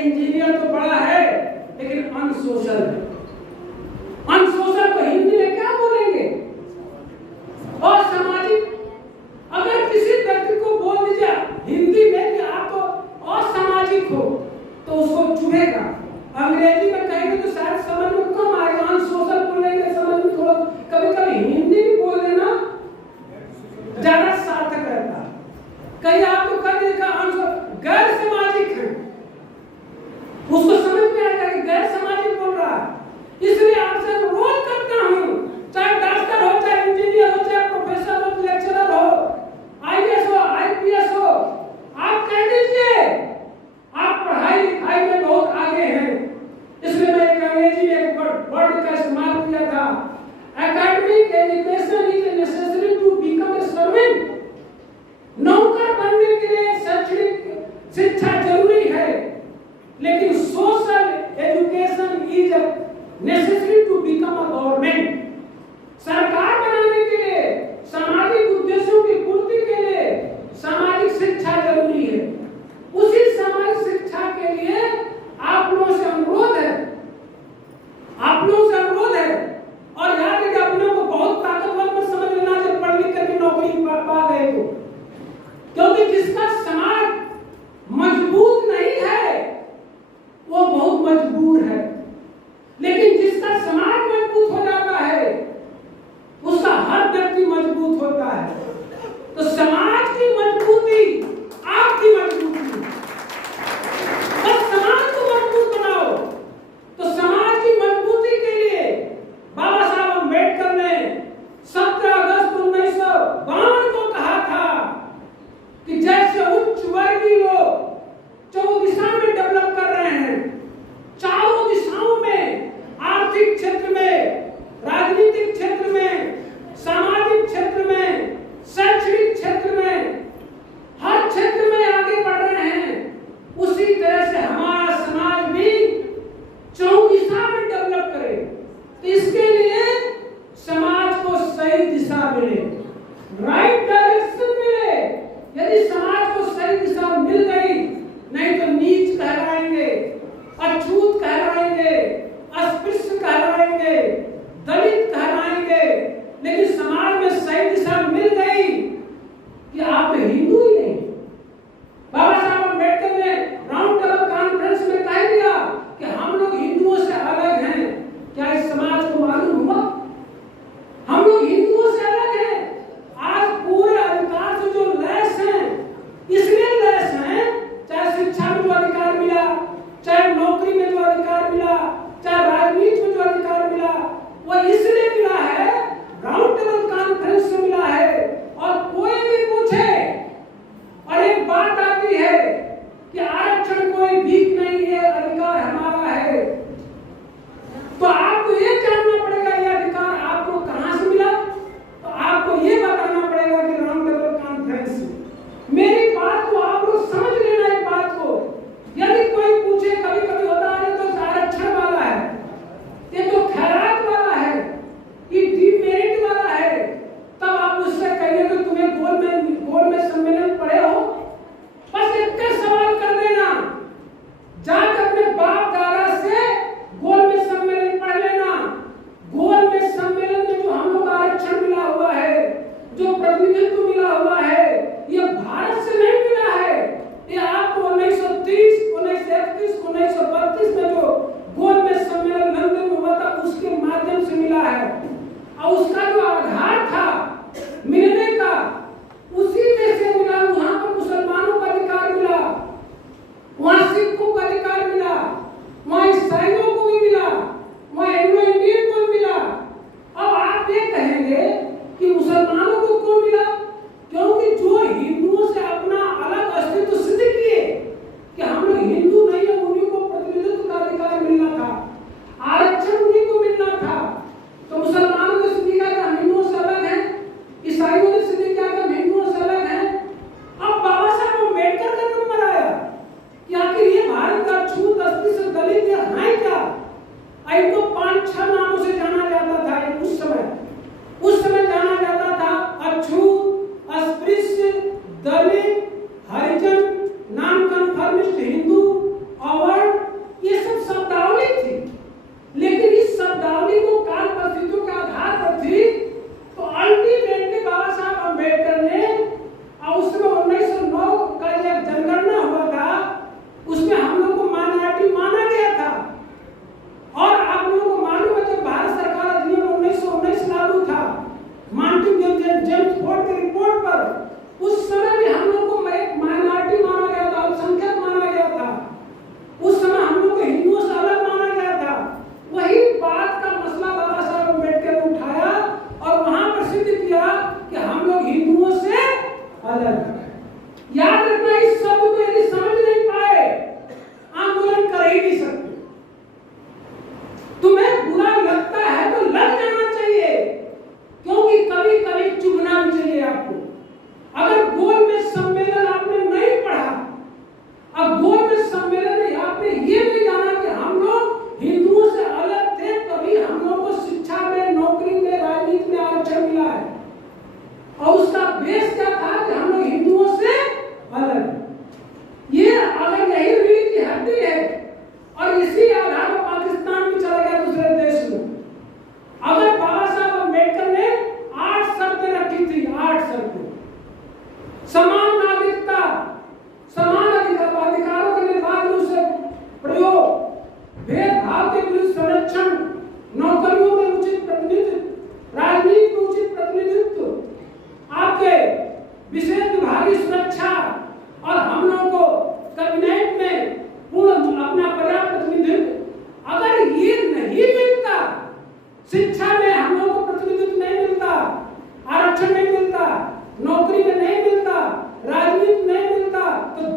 इंजीनियर तो बड़ा है लेकिन अनसोशल है। अनसोशल को हिंदी में क्या बोलेंगे? असामाजिक। अगर किसी व्यक्ति को बोल दीजिए हिंदी में कि आप तो असामाजिक हो तो उसको चुभेगा। अंग्रेजी में कहेंगे तो शायद समझ में कम आएगा, अनसोशल बोलेंगे समझ में थोड़ा, कभी कभी हिंदी भी बोल देना ज्यादा सार्थक रहता है। कहीं आपको कह देगा गैर सामाजिक है, उसको समझ में आएगा कि गैर सामाजिक बोल रहा है। इसलिए आपसे अनुरोध करता हूं, चाहे डॉक्टर हो, चाहे इंजीनियर हो, चाहे प्रोफेसर हो, लेक्चरर हो, आईएएस हो, आईपीएस हो, आप कह दीजिए आप पढ़ाई लिखाई में बहुत आगे हैं। इसलिए मैं एक अंग्रेजी में एक वर्ड का इस्तेमाल किया था, academic education is necessary to become a servant. नौकर बनने के लिए शैक्षणिक शिक्षा जरूरी है, लेकिन social education is necessary to become a government. सरकार बनाने के लिए, सामाजिक उद्देश्यों की पूर्ति के लिए सामाजिक शिक्षा जरूरी है। उसी सामाजिक शिक्षा के लिए आप लोगों से अनुरोध है, आप लोगों से अनुरोध है। और याद रखिए, अपने को बहुत ताकतवर मत समझ लेना जब पढ़ लिख करके नौकरी पा गए तो, क्योंकि जिसका समाज मजबूत नहीं है वो बहुत मजबूर है, लेकिन जिसका समाज मजबूत हो जाता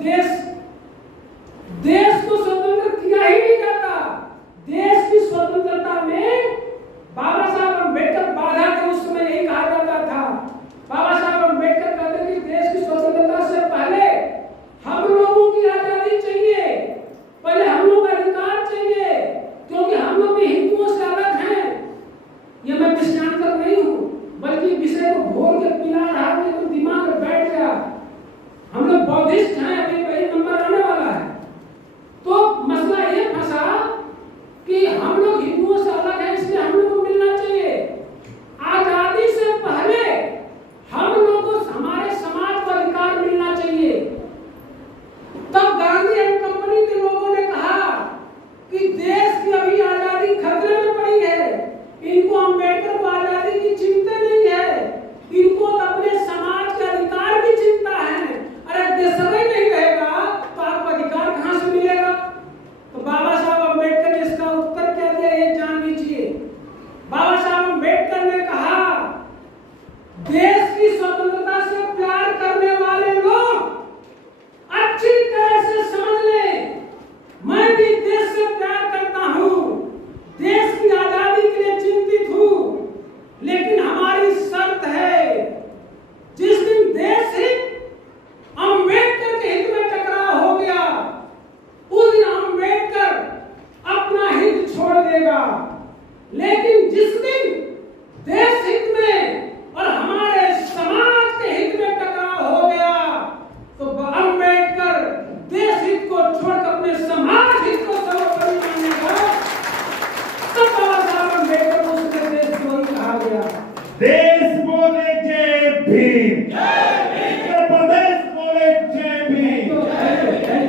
देश को स्वतंत्र किया ही नहीं जाता। देश की स्वतंत्रता में बाबा साहब अम्बेडकर बाधा थे। उस समय यही कहा जाता था। बाबा साहब अम्बेडकर कहते थे देश की स्वतंत्रता से पहले हम लोगों की आजादी चाहिए, पहले हम लोग का अधिकार चाहिए, क्योंकि हम लोग भी हिंदुओं से अलग हैं। ये मैं विषयांतर नहीं हूँ, बल्कि विषय को घोल के पिला रहा हूँ तो दिमाग में बैठ गया। हम लोग बौद्धिस्ट हैं, अभी वही नंबर आने वाला है। तो मसला ये फंसा कि हम लोग हिंदुओं से अलग हैं, इसलिए हम लोग को मिलना चाहिए। आजादी से पहले हम लोगों को हमारे समाज को अधिकार मिलना चाहिए। तब गांधी एंड कंपनी के लोगों ने कहा कि देश की अभी आजादी खतरे में पड़ी है, इनको अम्बेडकर को आजादी की चिंता नहीं है, इनको अपने समाज के अधिकार की चिंता है। अरे देश ही नहीं रहेगा तो आपको अधिकार कहां से मिलेगा? तो बाबा साहब अम्बेडकर ने इसका उत्तर क्या दिया, ये जान लीजिए। बाबा साहब अम्बेडकर ने कहा देश की स्वतंत्रता से प्यार करने वाले लोग अच्छी तरह से समझ लें, मैं भी देश से प्यार करता हूं, देश की आजादी के लिए चिंतित हूं, लेकिन हमारी शर्त है जिस दिन देश हित अम्बेडकर के हित में टकराव हो गया उस दिन अम्बेडकर अपना हित छोड़ देगा। लेकिन जिस दिन देश हित में और हमारे समाज के हित में टकराव हो गया तो अम्बेडकर देश हित को छोड़कर अपने समाज हित को सर्वोपरि मानेगा। तब बाबा साहब अम्बेडकर को उसके देशद्रोही कहा गया। देश बोले जय भीम, उत्तर प्रदेश बोले जय भीम।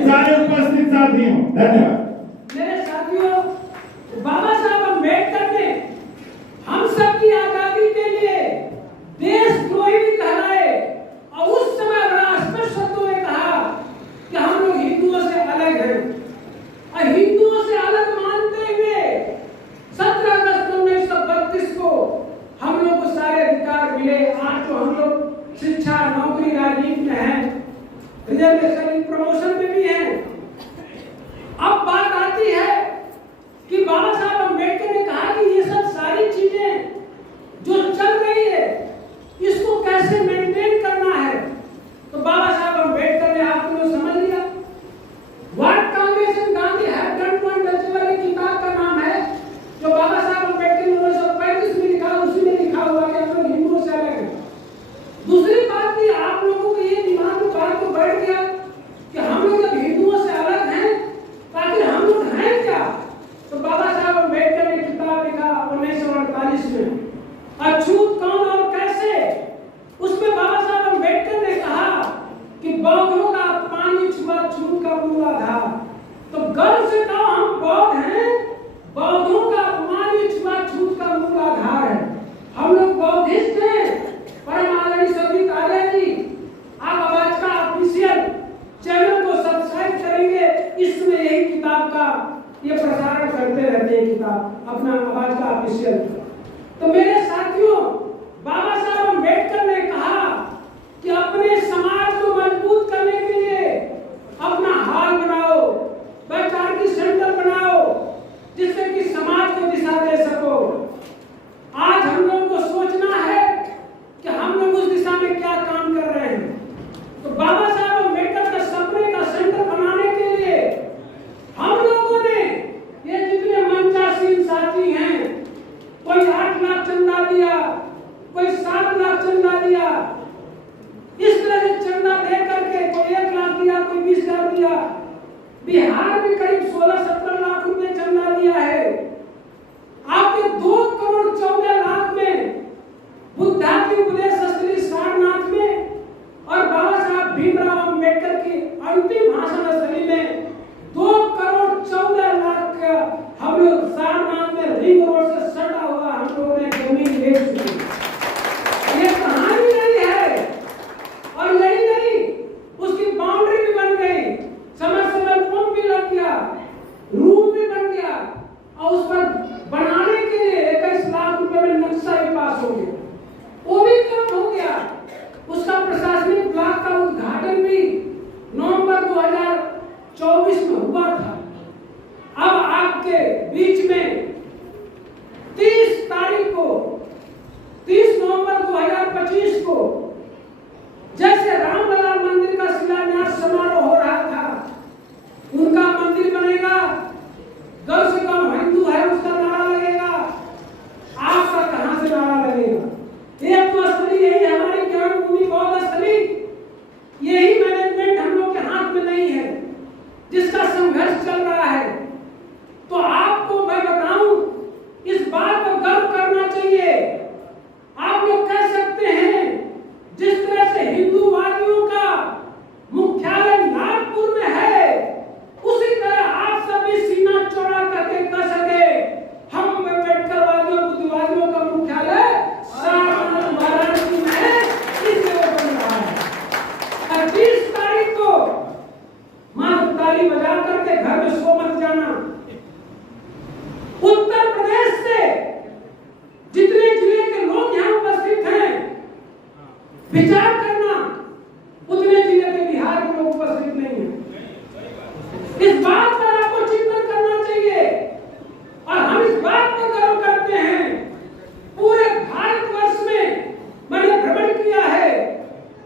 सारे उपस्थित साथियों धन्यवाद। मेरे साथियों, बाबा साहब अम्बेडकर ने हम सब की आजादी के लिए देशद्रोही भी कहलाए और उस समय बड़ा स्पष्ट शब्दों में कहा कि हम लोग हिंदुओं से अलग हैं। और हिंदुओं से अलग मानते हुए 17 अगस्त 1932 को हम लोग को सारे अधिकार मिले। आज तो हम लोग शिक्षा, नौकरी, राजनीति में हैं, रिजर्वेशन, प्रमोशन में भी हैं। अब बात आती है कि बाबा साहब अम्बेडकर ने कहा कि ये सब सारी चीजें जो चल रही है इसको कैसे मेंटेन करना है। तो बाबा साहब अम्बेडकर ने आपको समझ लिया। What Congress and Gandhi have done to untouchable किताब का नाम है, जो बाबा साहब अम्बेडकर ने 1935 में लिखा, उसी में लिखा हुआ कि हम लोग हिंदुओं से अलग हैं। दूसरी बात कि आप लोगों को ये दिमाग में बात को बैठ गया कि हम लोग जब हिंदुओं से अलग हैं तो आखिर हम लोग हैं क्या? तो बाबा साहब अम्बेडकर ने किताब लिखा 1948 में, अछूत कौन और कैसे। उसमें बाबा साहब अम्बेडकर ने कहा कि बौद्धों का पानी छुआछूत का मूल आधार। तो गर्व से कहो हम बौद्ध हैं, बौद्धों का पानी छुआछूत का मूल आधार है। हम लोग बौद्धिस्ट हैं। परम आदरणीय सभी आर्य जी, आप आवाज का ऑफिशियल चैनल को सब्सक्राइब करेंगे, इसमें यही किताब का ये प्रसारण करते रहते हैं, किताब अपना आवाज का ऑफिशियल। तो मेरे साथियों, बाबा साहब अम्बेडकर ने कहा कि अपने समाज को मजबूत करने के लिए अपना हाल बनाओ, वैचारिक सेंटर बनाओ, जिससे कि समाज को दिशा दे सको। आज हम लोगों को सोचना है कि हम लोग उस दिशा में क्या काम कर रहे हैं। तो बाबा साहब अम्बेडकर के सपने का सेंटर बनाने के लिए हम लोगों ने ये जितने मंचासीन साथी हैं, कोई 8 लाख चंदा दिया, कोई 7 लाख चंदा दिया, इस तरह से चंदा दे करके कोई 1 लाख दिया, कोई 20,000 दिया। बिहार में करीब 16-17 लाख रुपए चंदा दिया है। आपके 2 करोड़ 14 लाख में बुद्धा की उपदेश स्थली सारनाथ में और बाबा साहब भीमराव अम्बेडकर की अंतिम भाषण स्थली में 2 करोड़ 14 लाख का हम लोग सारनाथ में रिंग रोड से सटा हुआ हम लोगों ने जमीन ले चुकी। ये कहानी नहीं है। और यही नहीं, उसकी बाउंड्री भी बन गई, समरसेबल पंप भी लग गया, रूम भी बन गया और उस पर बनाने के लिए 21 लाख रुपए में ताली बजा करके घर में सो मत जाना। उत्तर प्रदेश से जितने जिले के लोग यहाँ उपस्थित हैं, विचार करना उतने जिले के बिहार के लोग उपस्थित नहीं हैं। इस बात पर आपको चिंतन करना चाहिए और हम इस बात पर गर्व करते हैं। पूरे भारतवर्ष में मैंने भ्रमण किया है,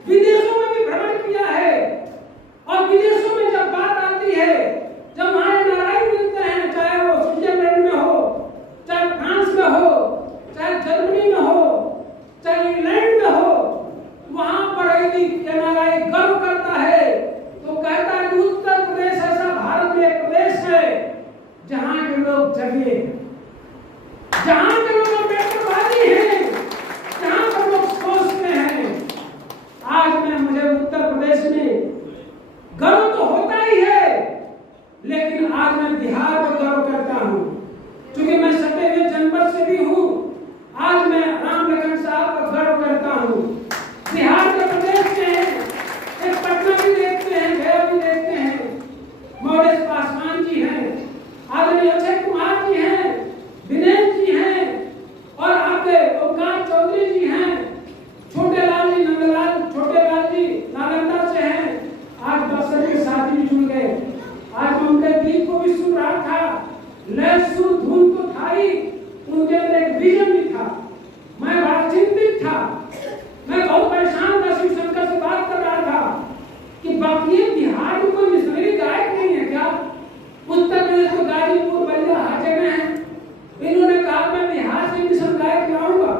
विदेशों में भी भ्रमण किया है और विदेशों में जब बात आती है, जब हमारे नारायण मिलते हैं, चाहे वो स्विट्जरलैंड में हो, चाहे फ्रांस में हो, चाहे जर्मनी में हो, चाहे इंग्लैंड में हो, वहां पर यदि एनआरआई गर्व करता है तो कहता है कि उत्तर प्रदेश ऐसा भारत में एक प्रदेश है जहां के लोग जगे, जहां के लोग अम्बेडकरवादी हैं, जहां पर लोग सोचते हैं। आज में मुझे उत्तर प्रदेश में गर्व तो होता ही है, लेकिन आज मैं बिहार में गर्व करता हूं, क्योंकि मैं सटे हुए जनपद से भी हूं। आज मैं राम लखन साहब का गर्व करता हूं। बिहार के प्रदेश में एक पटना भी देखते हैं, गया भी देखते हैं, मोहम्मद पासवान जी हैं, आदरणीय अक्षय कुमार जी हैं, दिनेश जी हैं और आपके ओमकार चौधरी जी हैं, छोटे लाल जी नंदलाल, छोटे लाल जी नालंदा से हैं। आज बक्सर के साथी भी जुड़ गए। आज मैं उनके गीत को भी सुन रहा था, लय सुर धुन तो था ही, उनके अंदर एक विजन भी था। मैं बड़ा चिंतित था, मैं बहुत परेशान था, शिव शंकर से बात कर रहा था कि बाकी बिहार में कोई मिशनरी गायक नहीं है क्या? उत्तर प्रदेश को गाजीपुर बलिया हर जगह है। इन्होंने कहा मैं बिहार से मिशन गायक लाऊंगा।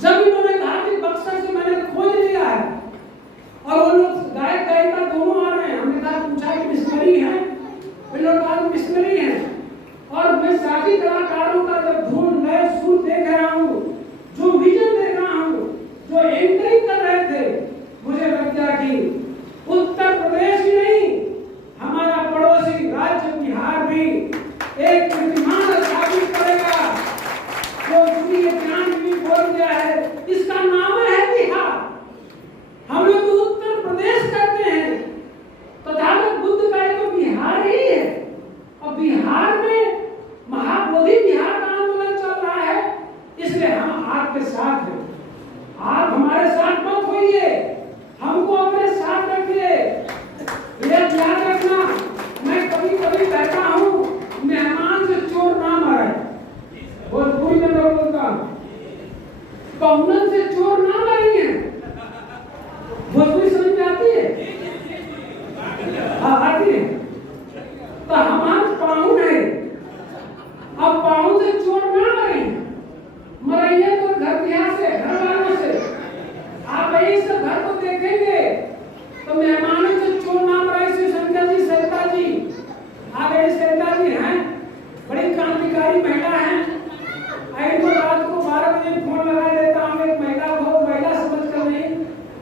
जब इन्होंने कहा कि बक्सर से मैंने खोज लिया है और वो लोग गायक गायिका दोनों आ रहे हैं, हमने कहा पूछा कि मिशनरी है? इन्होंने कहा मिशनरी है। और मैं साथी कलाकारों का जब धुन नए सुर देख रहा हूँ, जो विजन देख रहा हूँ, जो एंकरिंग कर रहे थे, मुझे लग गया कि उत्तर प्रदेश ही नहीं, हमारा पड़ोसी राज्य बिहार भी एक कीर्तिमान स्थापित करेगा। जो दुनिया ज्ञान भी बोल गया है, इसका नाम है बिहार। हम लोग उत्तर प्रदेश करते हैं, तथागत बुद्ध का ये तो बिहार ही है और बिहार में महाबोधि बिहार का आंदोलन चल रहा है, इसलिए हम आपके साथ हैं। आप हमारे साथ मत होइए, हमको अपने साथ रखिए। यह याद रखना, मैं कभी कभी कहता हूँ मेहमान से चोर ना मारे, भोजपुरी में मैं बोलता हूँ, पहुनन से चोर ना मारिए। भोजपुरी समझ में आती है? हाँ आती है। तो हमारे पाहुन है, अब पाहुन से चोर ना मारें, मराइए तो घर बिहार से, घर वालों से। आप यही सब घर को देखेंगे तो मेहमानों से चोर ना मराई। श्री शंकर जी सरिता जी, आगे सरिता जी हैं, बड़ी क्रांतिकारी महिला हैं। इनको रात को 12 बजे फोन लगा देता हूँ, एक महिला को महिला समझ कर नहीं,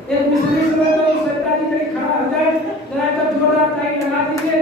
एक मिशनरी समझ कर सरिता जी कहीं खड़ा हो जाए, जरा तो जोरदार ताली लगा दीजिए।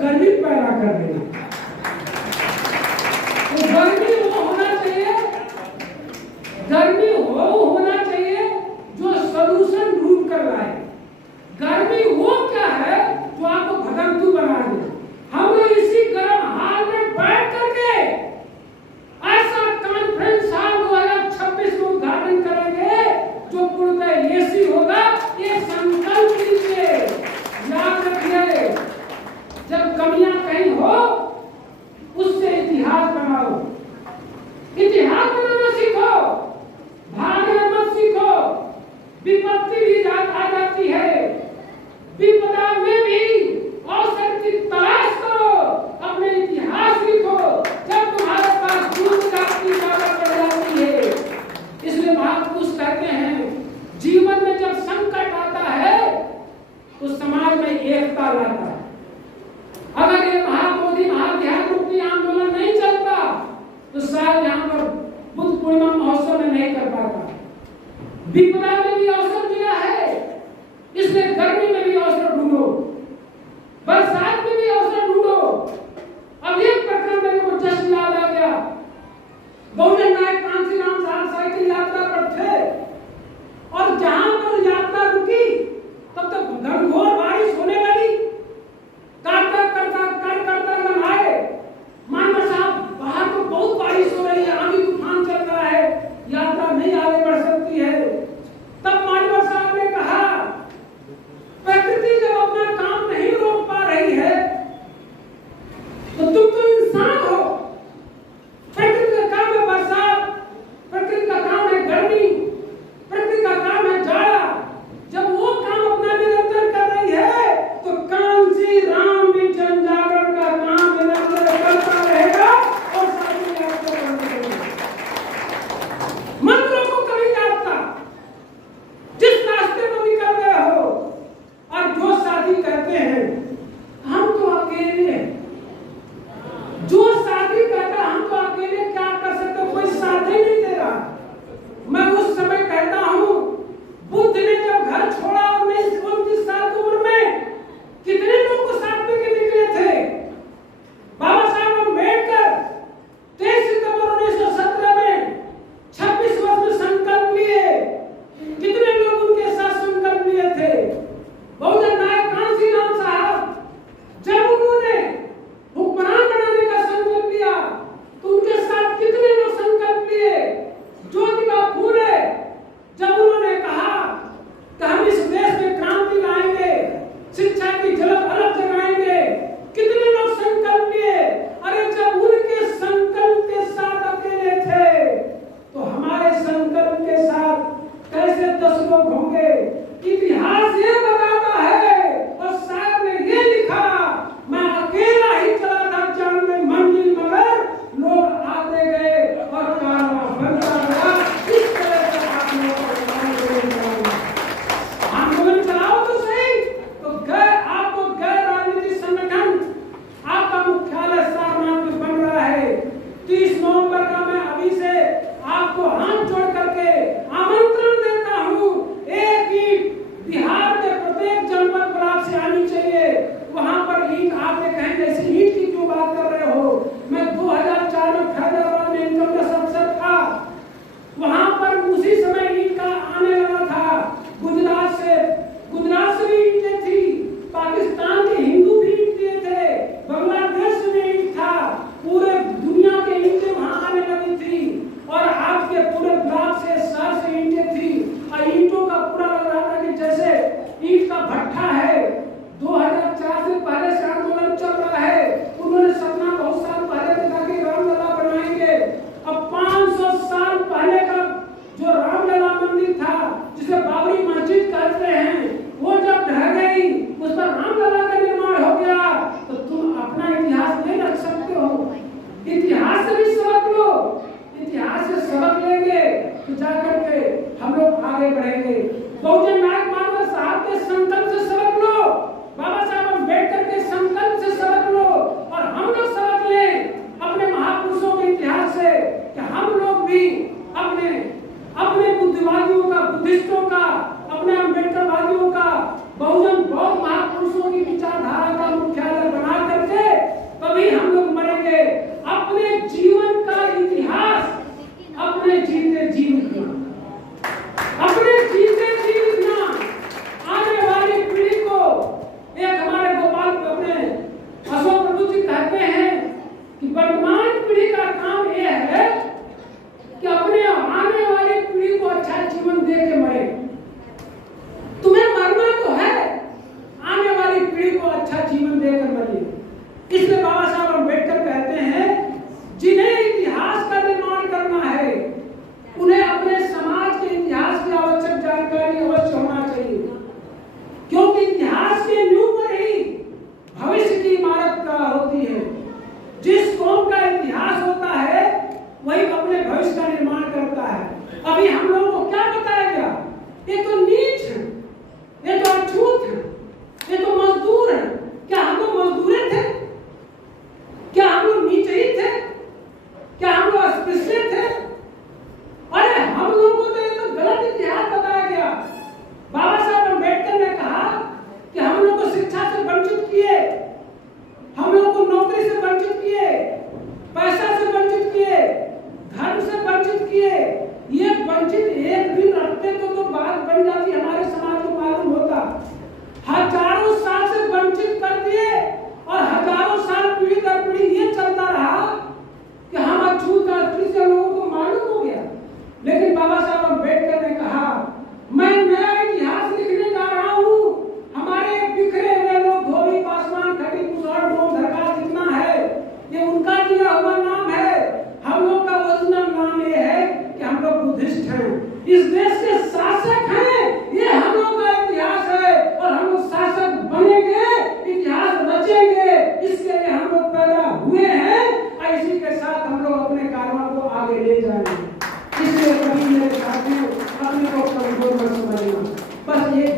गर्मी पैदा कर देना। तो गर्मी वो होना चाहिए, गर्मी वो होना चाहिए जो सॉल्यूशन ढूंढ कर लाए। गर्मी वो क्या है जो आपको भगंतु बना दे। हम लोग इसी गर्म हाल में बैठ करके ऐसा कॉन्फ्रेंस हॉल 2026 में उद्घाटन करेंगे जो पूर्णतः एसी होगा। ये संकल्प लीजिए, याद रखिए। जब कमियां कहीं हो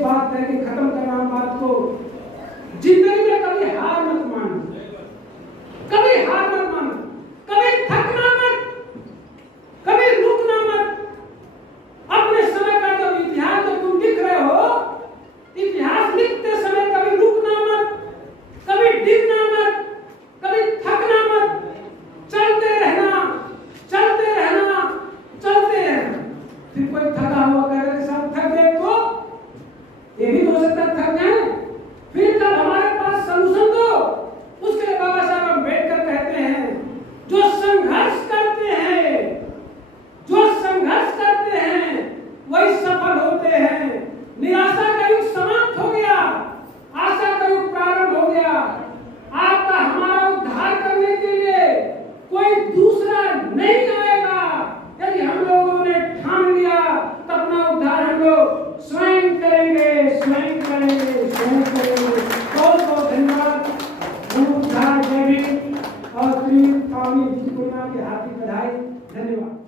एक बात कह के खत्म कर रहा हूं बात को। जिंदगी में कभी हार मत मानो, कभी हार मत मानो, कभी थकना मत, कभी रुकना मत। अपने समय का जब इतिहास जो तुम लिख रहे हो, इतिहास लिखते समय कभी रुकना मत, कभी डिगना मत, कभी थकना मत। चलते रहना, चलते रहना, चलते रहना। फिर कोई थका हुआ कहे सब थक गए तो ये भी हो सकता थक जाए। फिर तब हमारे पास सलूशन दो। उसके लिए बाबा साहब अम्बेडकर कहते हैं जो संघर्ष करते हैं, जो संघर्ष करते हैं वही सफल होते हैं। निराशा का युग समाप्त हो गया, आशा का युग प्रारंभ हो गया। आपका हमारा उद्धार करने के लिए कोई दूसरा नहीं आएगा। यदि हम लोगों ने ठान लिया तो अपना उद्धार हम लोग स्वयं करेंगे, स्वयं करेंगे, स्वयं करेंगे। बहुत बहुत धन्यवाद। उद्धार जय भीम और श्री स्वामी जी को की हार्दिक बधाई। धन्यवाद।